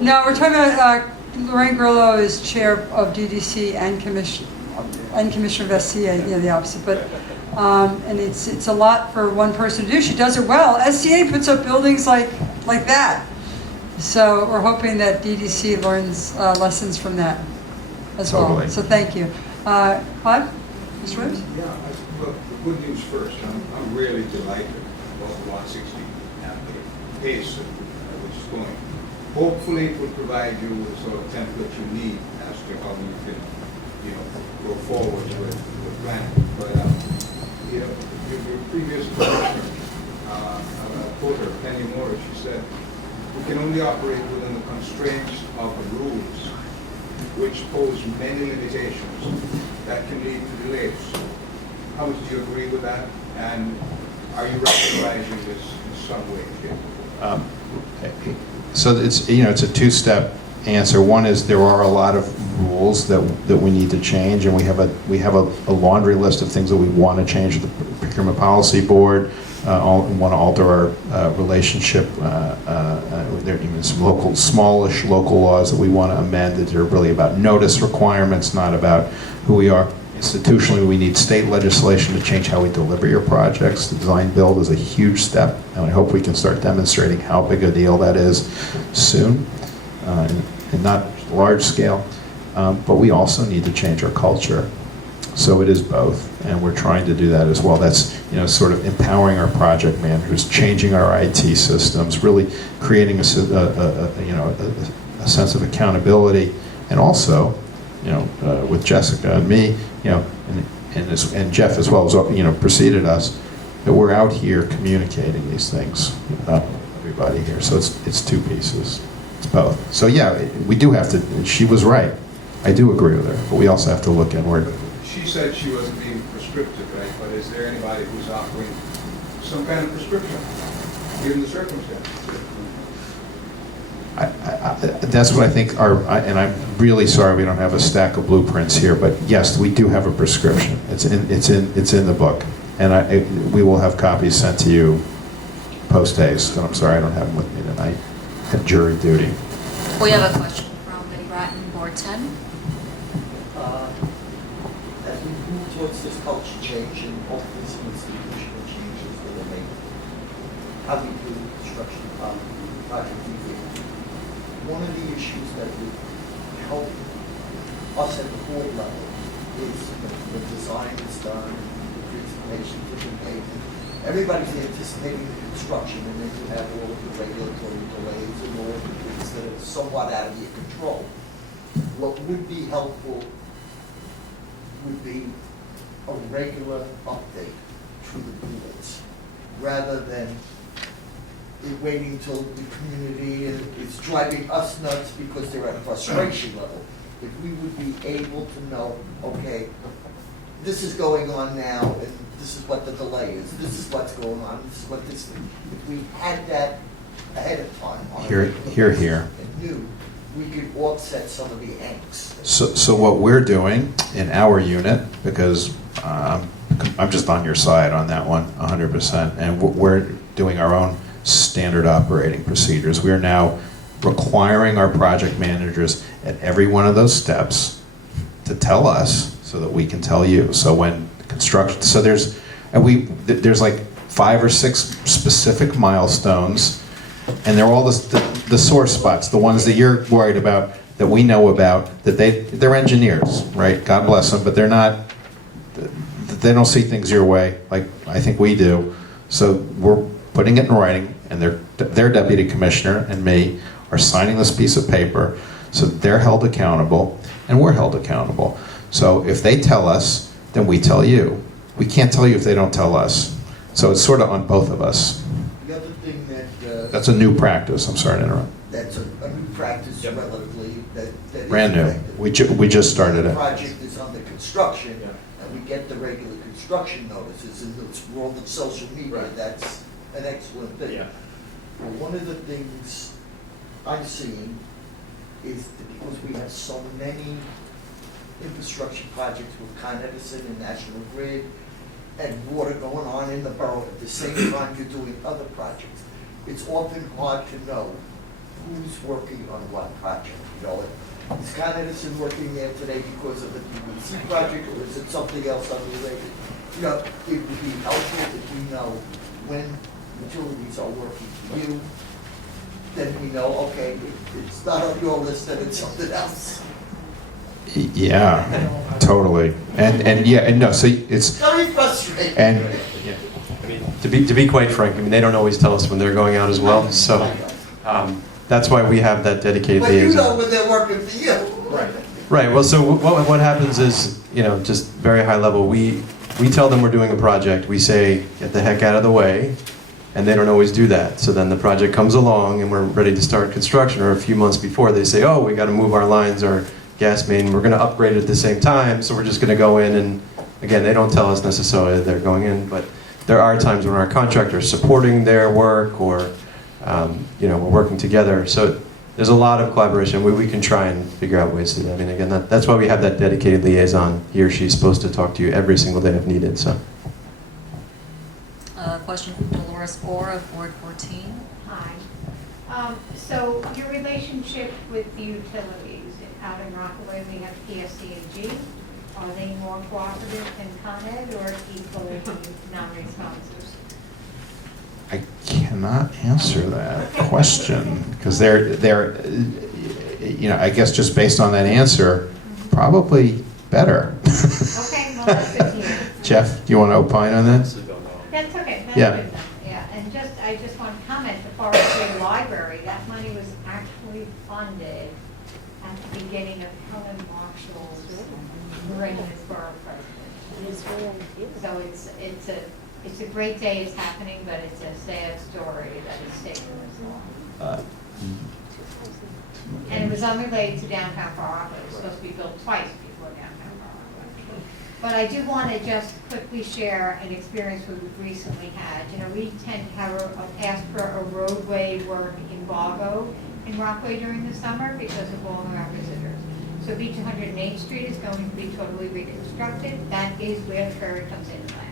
No, we're talking about Lorraine Grillo is chair of DDC and commissioner of SCA, the opposite. But and it's a lot for one person to do. She does it well. SCA puts up buildings like that. So we're hoping that DDC learns lessons from that as well. Totally. So thank you. Clive? Mr. Rose? Yeah, look, the good news first. I'm really delighted about the 160 and the pace at which it's going. Hopefully, it will provide you with sort of template you need as to how you can, go forward with planning. But your previous commissioner, Porter, Penny Moore, she said, we can only operate within the constraints of the rules, which pose many limitations that can lead to delays. How much do you agree with that? And are you recognizing this in some way? So it's a two-step answer. One is there are a lot of rules that we need to change, and we have a laundry list of things that we want to change with the procurement policy board. We want to alter our relationship. There are even some smallish local laws that we want to amend that are really about notice requirements, not about who we are. Institutionally, we need state legislation to change how we deliver your projects. The design build is a huge step, and I hope we can start demonstrating how big a deal that is soon, and not large scale. But we also need to change our culture. So it is both, and we're trying to do that as well. That's sort of empowering our project managers, changing our IT systems, really creating a sense of accountability, and also, with Jessica and me, and Jeff as well as preceded us, that we're out here communicating these things with everybody here. So it's two pieces. It's both. So yeah, we do have to. She was right. I do agree with her, but we also have to look inward. She said she wasn't being prescriptive, right? But is there anybody who's offering some kind of prescription, given the circumstances? That's what I think and I'm really sorry we don't have a stack of blueprints here, but yes, we do have a prescription. It's in the book, and we will have copies sent to you post haste. I'm sorry I don't have them with me tonight. At jury duty. We have a question from Betty Bratton, Board 10. As we move towards this culture change and hopefully some institutional changes that will make how we do construction project easier, one of the issues that would help us at the board level is the design is done, the presentations have been made. Everybody's anticipating the construction, and then you have all of the regulatory delays and all of the things that are somewhat out of your control. What would be helpful would be a regular update to the boards, rather than it waiting till the community is driving us nuts because they're at frustration level. If we would be able to know, okay, this is going on now, and this is what the delay is, this is what's going on, this is what this, if we had that ahead of time. Here. And knew, we could offset some of the angst. So what we're doing in our unit, because I'm just on your side on that one, 100%, and we're doing our own standard operating procedures. We are now requiring our project managers at every one of those steps to tell us so that we can tell you. So when construction, so there's like 5 or 6 specific milestones, and they're all the sore spots, the ones that you're worried about, that we know about, that they're engineers, right? God bless them, but they don't see things your way like I think we do. So we're putting it in writing. and their deputy commissioner and me are signing this piece of paper, so that they're held accountable and we're held accountable. So if they tell us, then we tell you. We can't tell you if they don't tell us. So it's sort of on both of us. The other thing that, That's a new practice. I'm sorry to interrupt. that's a new practice relatively, that is Brand new. effective. We just started The it. project is under construction, and we get the regular construction notices in the world of social media. Right. That's an excellent thing. Yeah. Well, one of the things I'm seeing is that because we have so many infrastructure projects with Con Edison and National Grid and water going on in the borough at the same time you're doing other projects, it's often hard to know who's working on what project. You know, is Con Edison working there today because of the DBC project, or is it something else unrelated? You know, it would be helpful if we know when utilities are working for you, then we know, okay, it's not on your list, then it's something else. Yeah, totally. And yeah, and no, so it's, Very frustrating. and I mean, to be quite frank, I mean, they don't always tell us when they're going out as well, so that's why we have that dedicated But you liaison. know when they're working for you. Right. Right, well, so what happens is, you know, just very high level, we tell them we're doing a project, we say, get the heck out of the way, and they don't always do that. So then the project comes along and we're ready to start construction, or a few months before, they say, oh, we gotta move our lines, our gas main, we're gonna upgrade it at the same time, so we're just gonna go in and, again, they don't tell us necessarily they're going in, but there are times when our contractor is supporting their work, or, you know, we're working together. So there's a lot of collaboration. We can try and figure out ways to do that. I mean, again, that's why we have that dedicated liaison. He or she's supposed to talk to you every single day if needed, so. Question from Dolores Orr of Ward 14. Hi. So your relationship with the utilities out in Rockaway, we have PSC&G. Are they more cooperative than Con Ed or equally non-responsive? I cannot answer that question, because they're, you know, I guess just based on that answer, probably better. Okay, well, that's good to hear. Jeff, do you want to opine on that? That's okay. That's Yeah. good enough. Yeah, and I just want to comment, the forestry library, that money was actually funded at the beginning of Helen Marshall's reign as borough president. So it's a great day it's happening, but it's a sad story that it's taken this long. And it was unrelated to downtown Borough. It was supposed to be built twice before downtown Borough. But I do want to just quickly share an experience we've recently had. You know, we tend to have ask for a roadway work embargo in Rockaway during the summer because of all of our visitors. So Beach 108th Street is going to be totally reconstructed. That is where the ferry comes in and lands.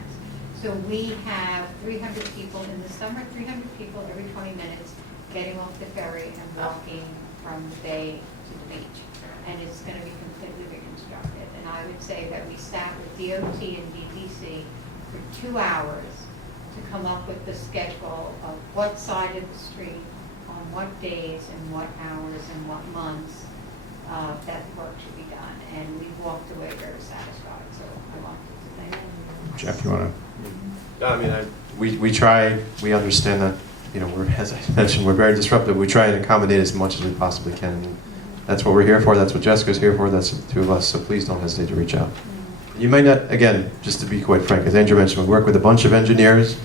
So we have 300 people in the summer, 300 people every 20 minutes getting off the ferry and walking from the bay to the beach. And it's going to be completely reconstructed. And I would say that we sat with DOT and DPC for 2 hours to come up with the schedule of what side of the street, on what days and what hours and what months that work should be done. And we walked away very satisfied. So I wanted to thank you. Jeff, you want to? I mean, we try, we understand that, you know, we're, as I mentioned, we're very disruptive. We try and accommodate as much as we possibly can. That's what we're here for. That's what Jessica's here for. That's the two of us. So please don't hesitate to reach out. You might not, again, just to be quite frank, as Andrew mentioned, we work with a bunch of engineers,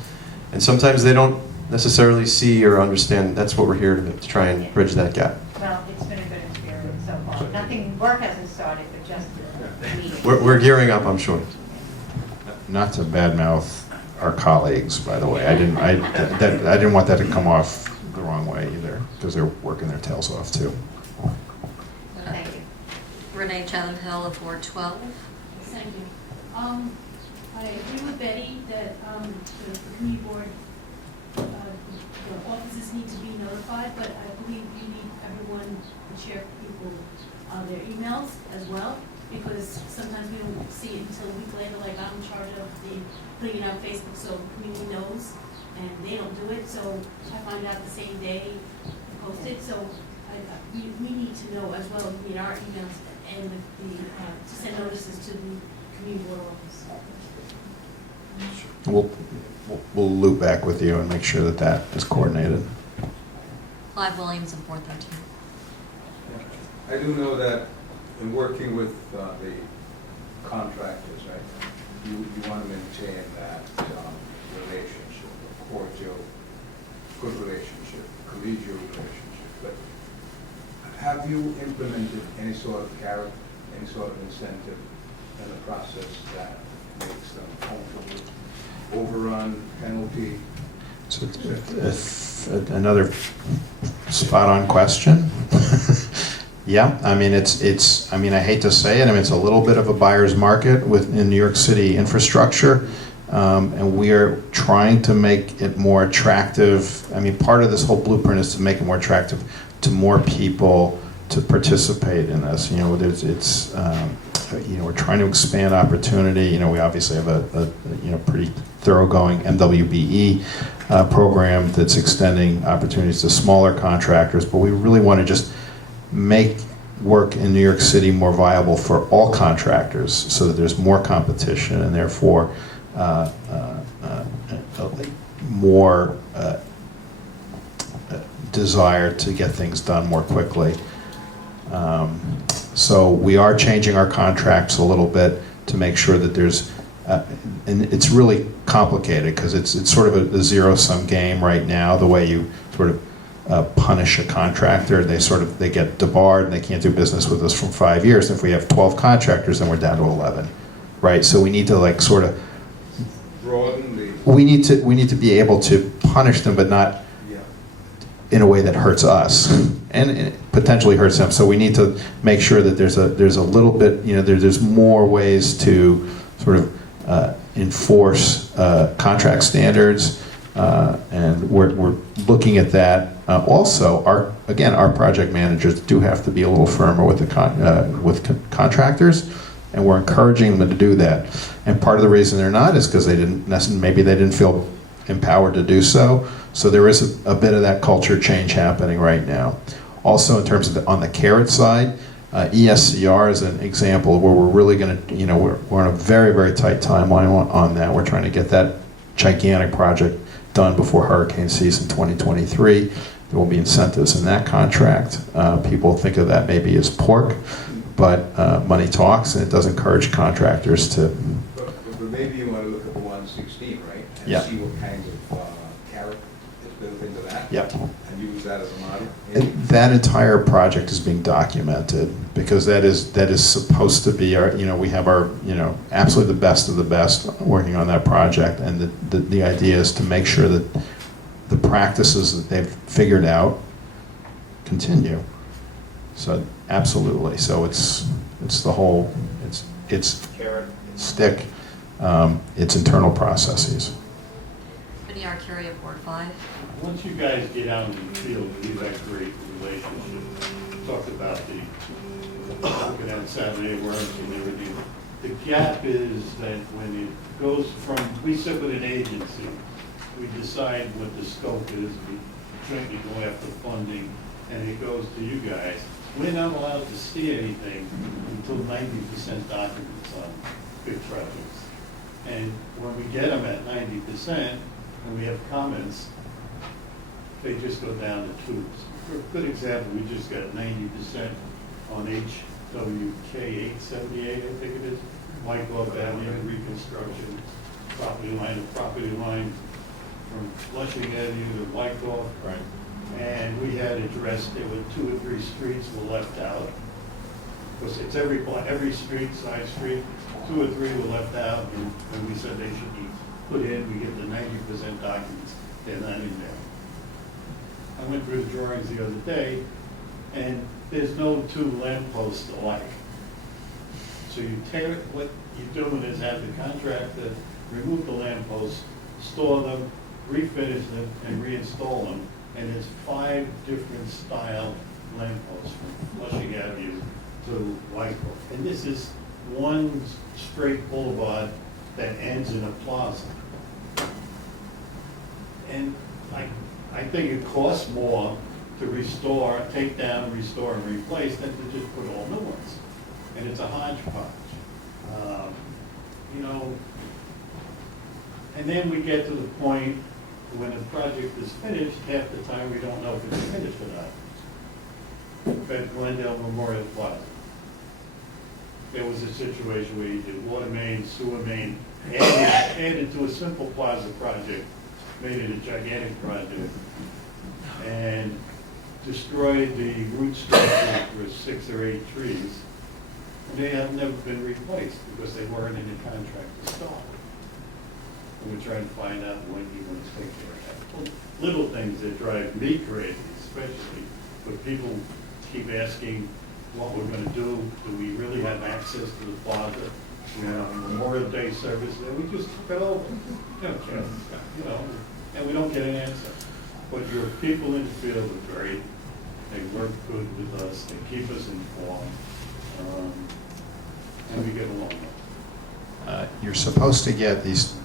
and sometimes they don't necessarily see or understand. That's what we're here to try and bridge that gap. Well, it's been a good experience so far. Nothing, work hasn't started, but just the meeting. We're gearing up, I'm sure. Not to badmouth our colleagues, by the way. I didn't want that to come off the wrong way either, because they're working their tails off too. Thank you. Renee Chatham Hill of Ward 12. Thank you. I agree with Betty that the community board, the offices need to be notified, but I believe you need everyone to share people their emails as well, because sometimes we don't see it until a week later, like I'm in charge of putting it on Facebook so the community knows, and they don't do it, so I find out the same day and post it, so we need to know as well, we need our emails, and to send notices to the community board office. We'll loop back with you and make sure that that is coordinated. Clive Williams and 413. I do know that in working with the contractors, right, you want to maintain that relationship, a cordial, good relationship, collegial relationship. But have you implemented any sort of carrot, any sort of incentive in the process that makes them comfortable? Overrun, penalty? So another spot-on question. Yeah, I mean, I mean, I hate to say it, I mean, it's a little bit of a buyer's market in New York City infrastructure, and we are trying to make it more attractive. I mean, part of this whole blueprint is to make it more attractive to more people to participate in this. You know, we're trying to expand opportunity. You know, we obviously have a pretty thoroughgoing MWBE program that's extending opportunities to smaller contractors, but we really want to just make work in New York City more viable for all contractors so that there's more competition and therefore more desire to get things done more quickly. So we are changing our contracts a little bit to make sure that there's, and it's really complicated because it's sort of a zero-sum game right now, the way you sort of punish a contractor. They get debarred and they can't do business with us for 5 years. And if we have 12 contractors, then we're down to 11, right? So we need to like sort of Broaden the... we need to be able to punish them, but not in a way that hurts us and it potentially hurts them. So we need to make sure that there's a little bit, you know, there's more ways to sort of enforce contract standards, and we're looking at that. Also, our project managers do have to be a little firmer with contractors, and we're encouraging them to do that. And part of the reason they're not is because maybe they didn't feel empowered to do so. So there is a bit of that culture change happening right now. Also, in terms of on the carrot side, ESCR is an example where we're really going to, you know, we're on a very, very tight timeline on that. We're trying to get that gigantic project done before hurricane season 2023. There will be incentives in that contract. People think of that maybe as pork, but money talks, and it does encourage contractors to. But maybe you want to look at the 116, right? And see what kinds of carrot is built into that. Yep. And use that as a model. That entire project is being documented because that is supposed to be our, you know, we have our, you know, absolutely the best of the best working on that project, and the idea is to make sure that the practices that they've figured out continue. So absolutely. So it's the whole, it's Carrot. stick, it's internal processes. Vinnie Arcuri, Board 5. Once you guys get out in the field, we've had great relationships. Talked about looking at Saturday works and everything. The gap is that when it goes from, we sit with an agency, we decide what the scope is, we jointly go after funding, and it goes to you guys. We're not allowed to see anything until 90% documents on big projects. And when we get them at 90% and we have comments, they just go down the tubes. For a good example, we just got 90% on HWK 878, I think it is, White Glove Avenue reconstruction, property line from Flushing Avenue to White Glove. Right. And we had addressed, there were 2 or 3 streets were left out. Because it's every street, side street, 2 or 3 were left out, and we said they should be put in. We get the 90% documents, they're not in there. I went through the drawings the other day, and there's no 2 lampposts alike. So you tear it, what you're doing is have the contractor remove the lampposts, store them, refinish them, and reinstall them. And it's 5 different style lampposts from Flushing Avenue to White Grove. And this is one straight boulevard that ends in a plaza. And I think it costs more to restore, take down, restore, and replace than to just put all new ones. And it's a hodgepodge. You know, And then we get to the point when the project is finished, half the time we don't know if it's finished or not. At Glendale Memorial Plaza. There was a situation where you did water main, sewer main, added to a simple plaza project, made it a gigantic project, and destroyed the root structure for 6 or 8 trees. And they have never been replaced because they weren't in the contract to start. And we're trying to find out when you're going to take care of that. Little things that drive me crazy, especially, but people keep asking what we're going to do. Do we really have access to the plaza? We have a Memorial Day service there. We just took it over. You know, and we don't get an answer. But your people in the field are great. They work good with us. They keep us informed. And we get along. You're supposed to get these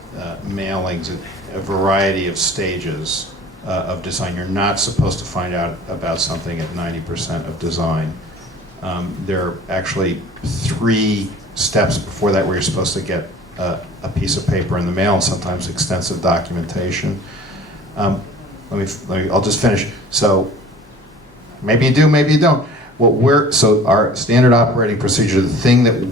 mailings at a variety of stages of design. You're not supposed to find out about something at 90% of design. There are actually 3 steps before that where you're supposed to get a piece of paper in the mail, and sometimes extensive documentation. I'll just finish. So maybe you do, maybe you don't. So our standard operating procedure, the thing that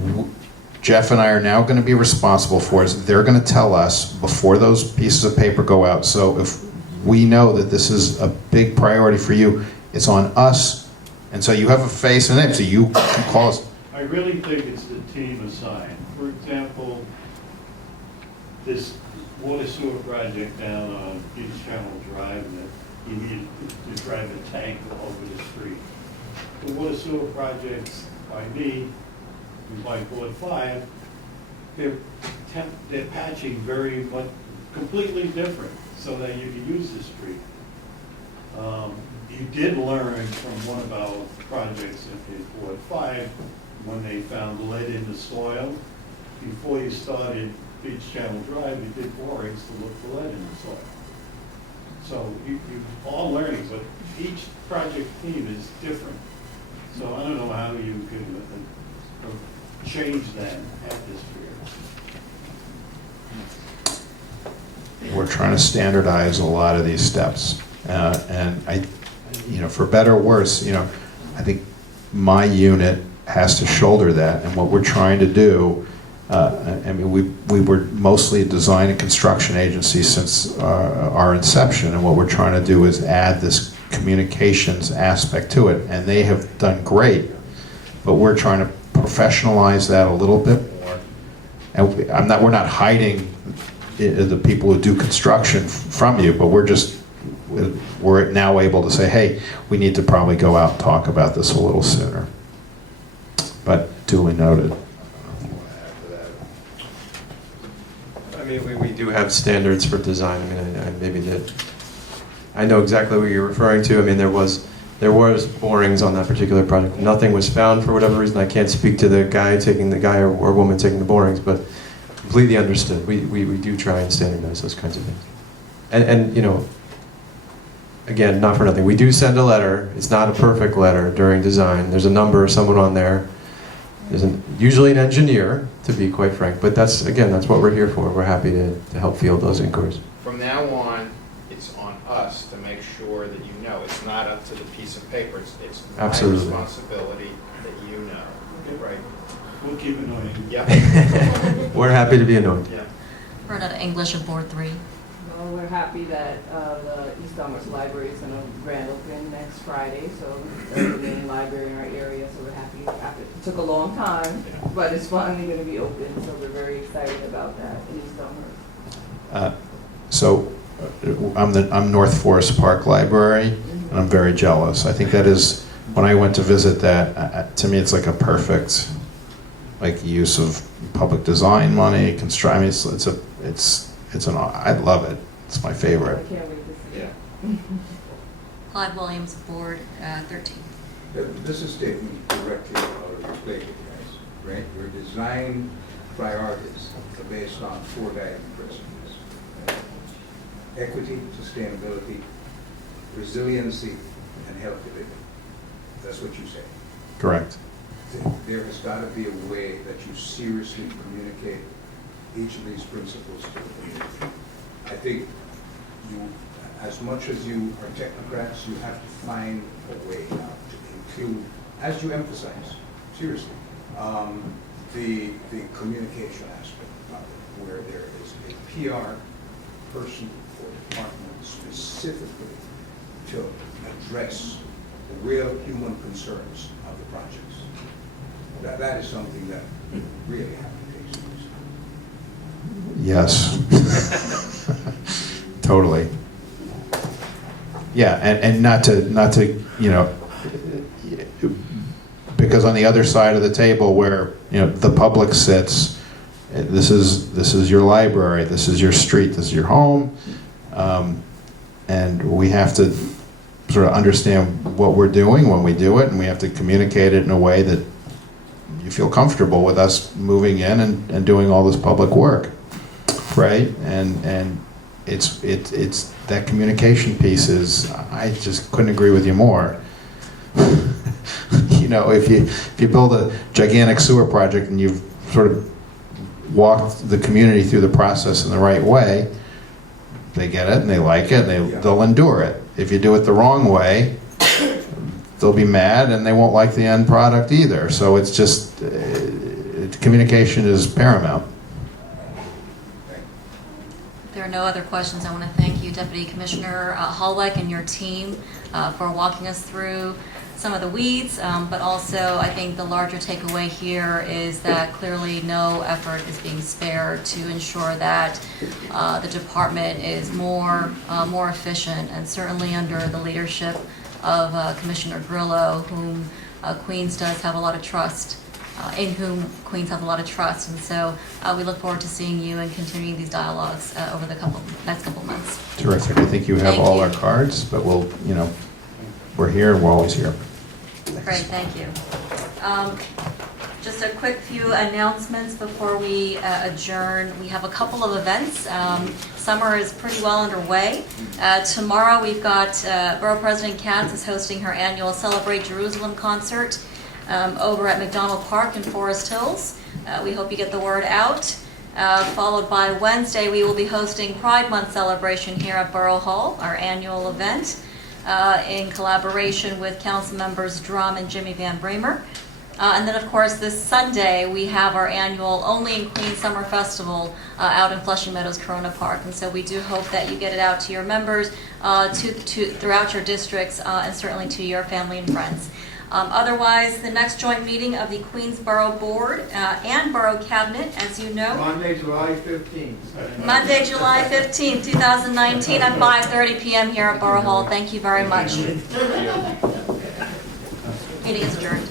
Jeff and I are now going to be responsible for is they're going to tell us before those pieces of paper go out. So if we know that this is a big priority for you, it's on us. And so you have a face and name, so you can call us. I really think it's the team assigned. For example, this water sewer project down on Beach Channel Drive that you need to drive a tank over the street. The water sewer projects by me, by Board 5, they're patching very much, completely different so that you can use the street. You did learn from one of our projects in Board 5 when they found lead in the soil. Before you started Beach Channel Drive, you did borings to look for lead in the soil. So you all learning, but each project team is different. So I don't know how you can change that at this period. We're trying to standardize a lot of these steps, and for better or worse, I think my unit has to shoulder that, and what we're trying to do. We were mostly a design and construction agency since our inception, and what we're trying to do is add this communications aspect to it, and they have done great, but we're trying to professionalize that a little bit more. And we're not hiding the people who do construction from you, but we're now able to say, hey, we need to probably go out and talk about this a little sooner. But duly noted. I mean, we do have standards for design. I know exactly what you're referring to. I mean, there was borings on that particular project. Nothing was found for whatever reason. I can't speak to the guy or woman taking the borings, but completely understood. We do try and standardize those kinds of things. And again, not for nothing. We do send a letter. It's not a perfect letter during design. There's a number, someone on there. There's usually an engineer, to be quite frank, but that's what we're here for. We're happy to help field those inquiries. From now on, it's on us to make sure that you know. It's not up to the piece of paper. It's my Absolutely. responsibility that you know, right? We'll keep annoying. Yeah. We're happy to be annoyed. Yeah. Bernadette English of Board 3. Well, we're happy that the East Elmhurst Library is going to grand open next Friday, so it's the main library in our area, so we're happy. It took a long time, but it's finally going to be open, so we're very excited about that in East Elmhurst. I'm North Forest Park Library, and I'm very jealous. I think that is, when I went to visit that, to me it's like a perfect use of public design money, I love it. It's my favorite. I can't wait to see it. Clyde Williams, Board 13. This is taken directly out of your playbook, guys, right? Your design priorities are based on 4 guiding principles. Equity, sustainability, resiliency, and healthy living. That's what you say. Correct. There has got to be a way that you seriously communicate each of these principles to the community. I think you, as much as you are technocrats, you have to find a way to include, as you emphasize, seriously, the communication aspect of it, where there is a PR person or department specifically to address the real human concerns of the projects. That is something that really have to take seriously. Yes. Totally. Yeah, and not to, you know, because on the other side of the table where, you know, the public sits, this is your library, this is your street, this is your home, and we have to sort of understand what we're doing when we do it, and we have to communicate it in a way that you feel comfortable with us moving in and doing all this public work, right? And it's that communication piece is, I just couldn't agree with you more. You know, if you build a gigantic sewer project and you've sort of walked the community through the process in the right way, they get it and they like it and they'll endure it. If you do it the wrong way, they'll be mad and they won't like the end product either. So it's just, communication is paramount. If there are no other questions, I want to thank you, Deputy Commissioner Hallweg, and your team for walking us through some of the weeds, but also I think the larger takeaway here is that clearly no effort is being spared to ensure that the department is more efficient, and certainly under the leadership of Commissioner Grillo, whom Queens does have a lot of trust, in whom Queens have a lot of trust, and so we look forward to seeing you and continuing these dialogues over the next couple months. Terrific. I think you have all our cards, but we'll, you know, we're here and we're always here. Great, thank you. Just a quick few announcements before we adjourn. We have a couple of events. Summer is pretty well underway. Tomorrow we've got Borough President Katz is hosting her annual Celebrate Jerusalem concert over at McDonald Park in Forest Hills. We hope you get the word out. Followed by Wednesday, we will be hosting Pride Month celebration here at Borough Hall, our annual event, in collaboration with Council Members Drum and Jimmy Van Bramer. And then, of course, this Sunday, we have our annual Only in Queens Summer Festival out in Flushing Meadows, Corona Park. And so we do hope that you get it out to your members, throughout your districts, and certainly to your family and friends. Otherwise, the next joint meeting of the Queens Borough Board and Borough Cabinet, as you know. Monday, July 15th. Monday, July 15th, 2019 at 5:30 p.m. here at Borough Hall. Thank you very much. Meeting is adjourned.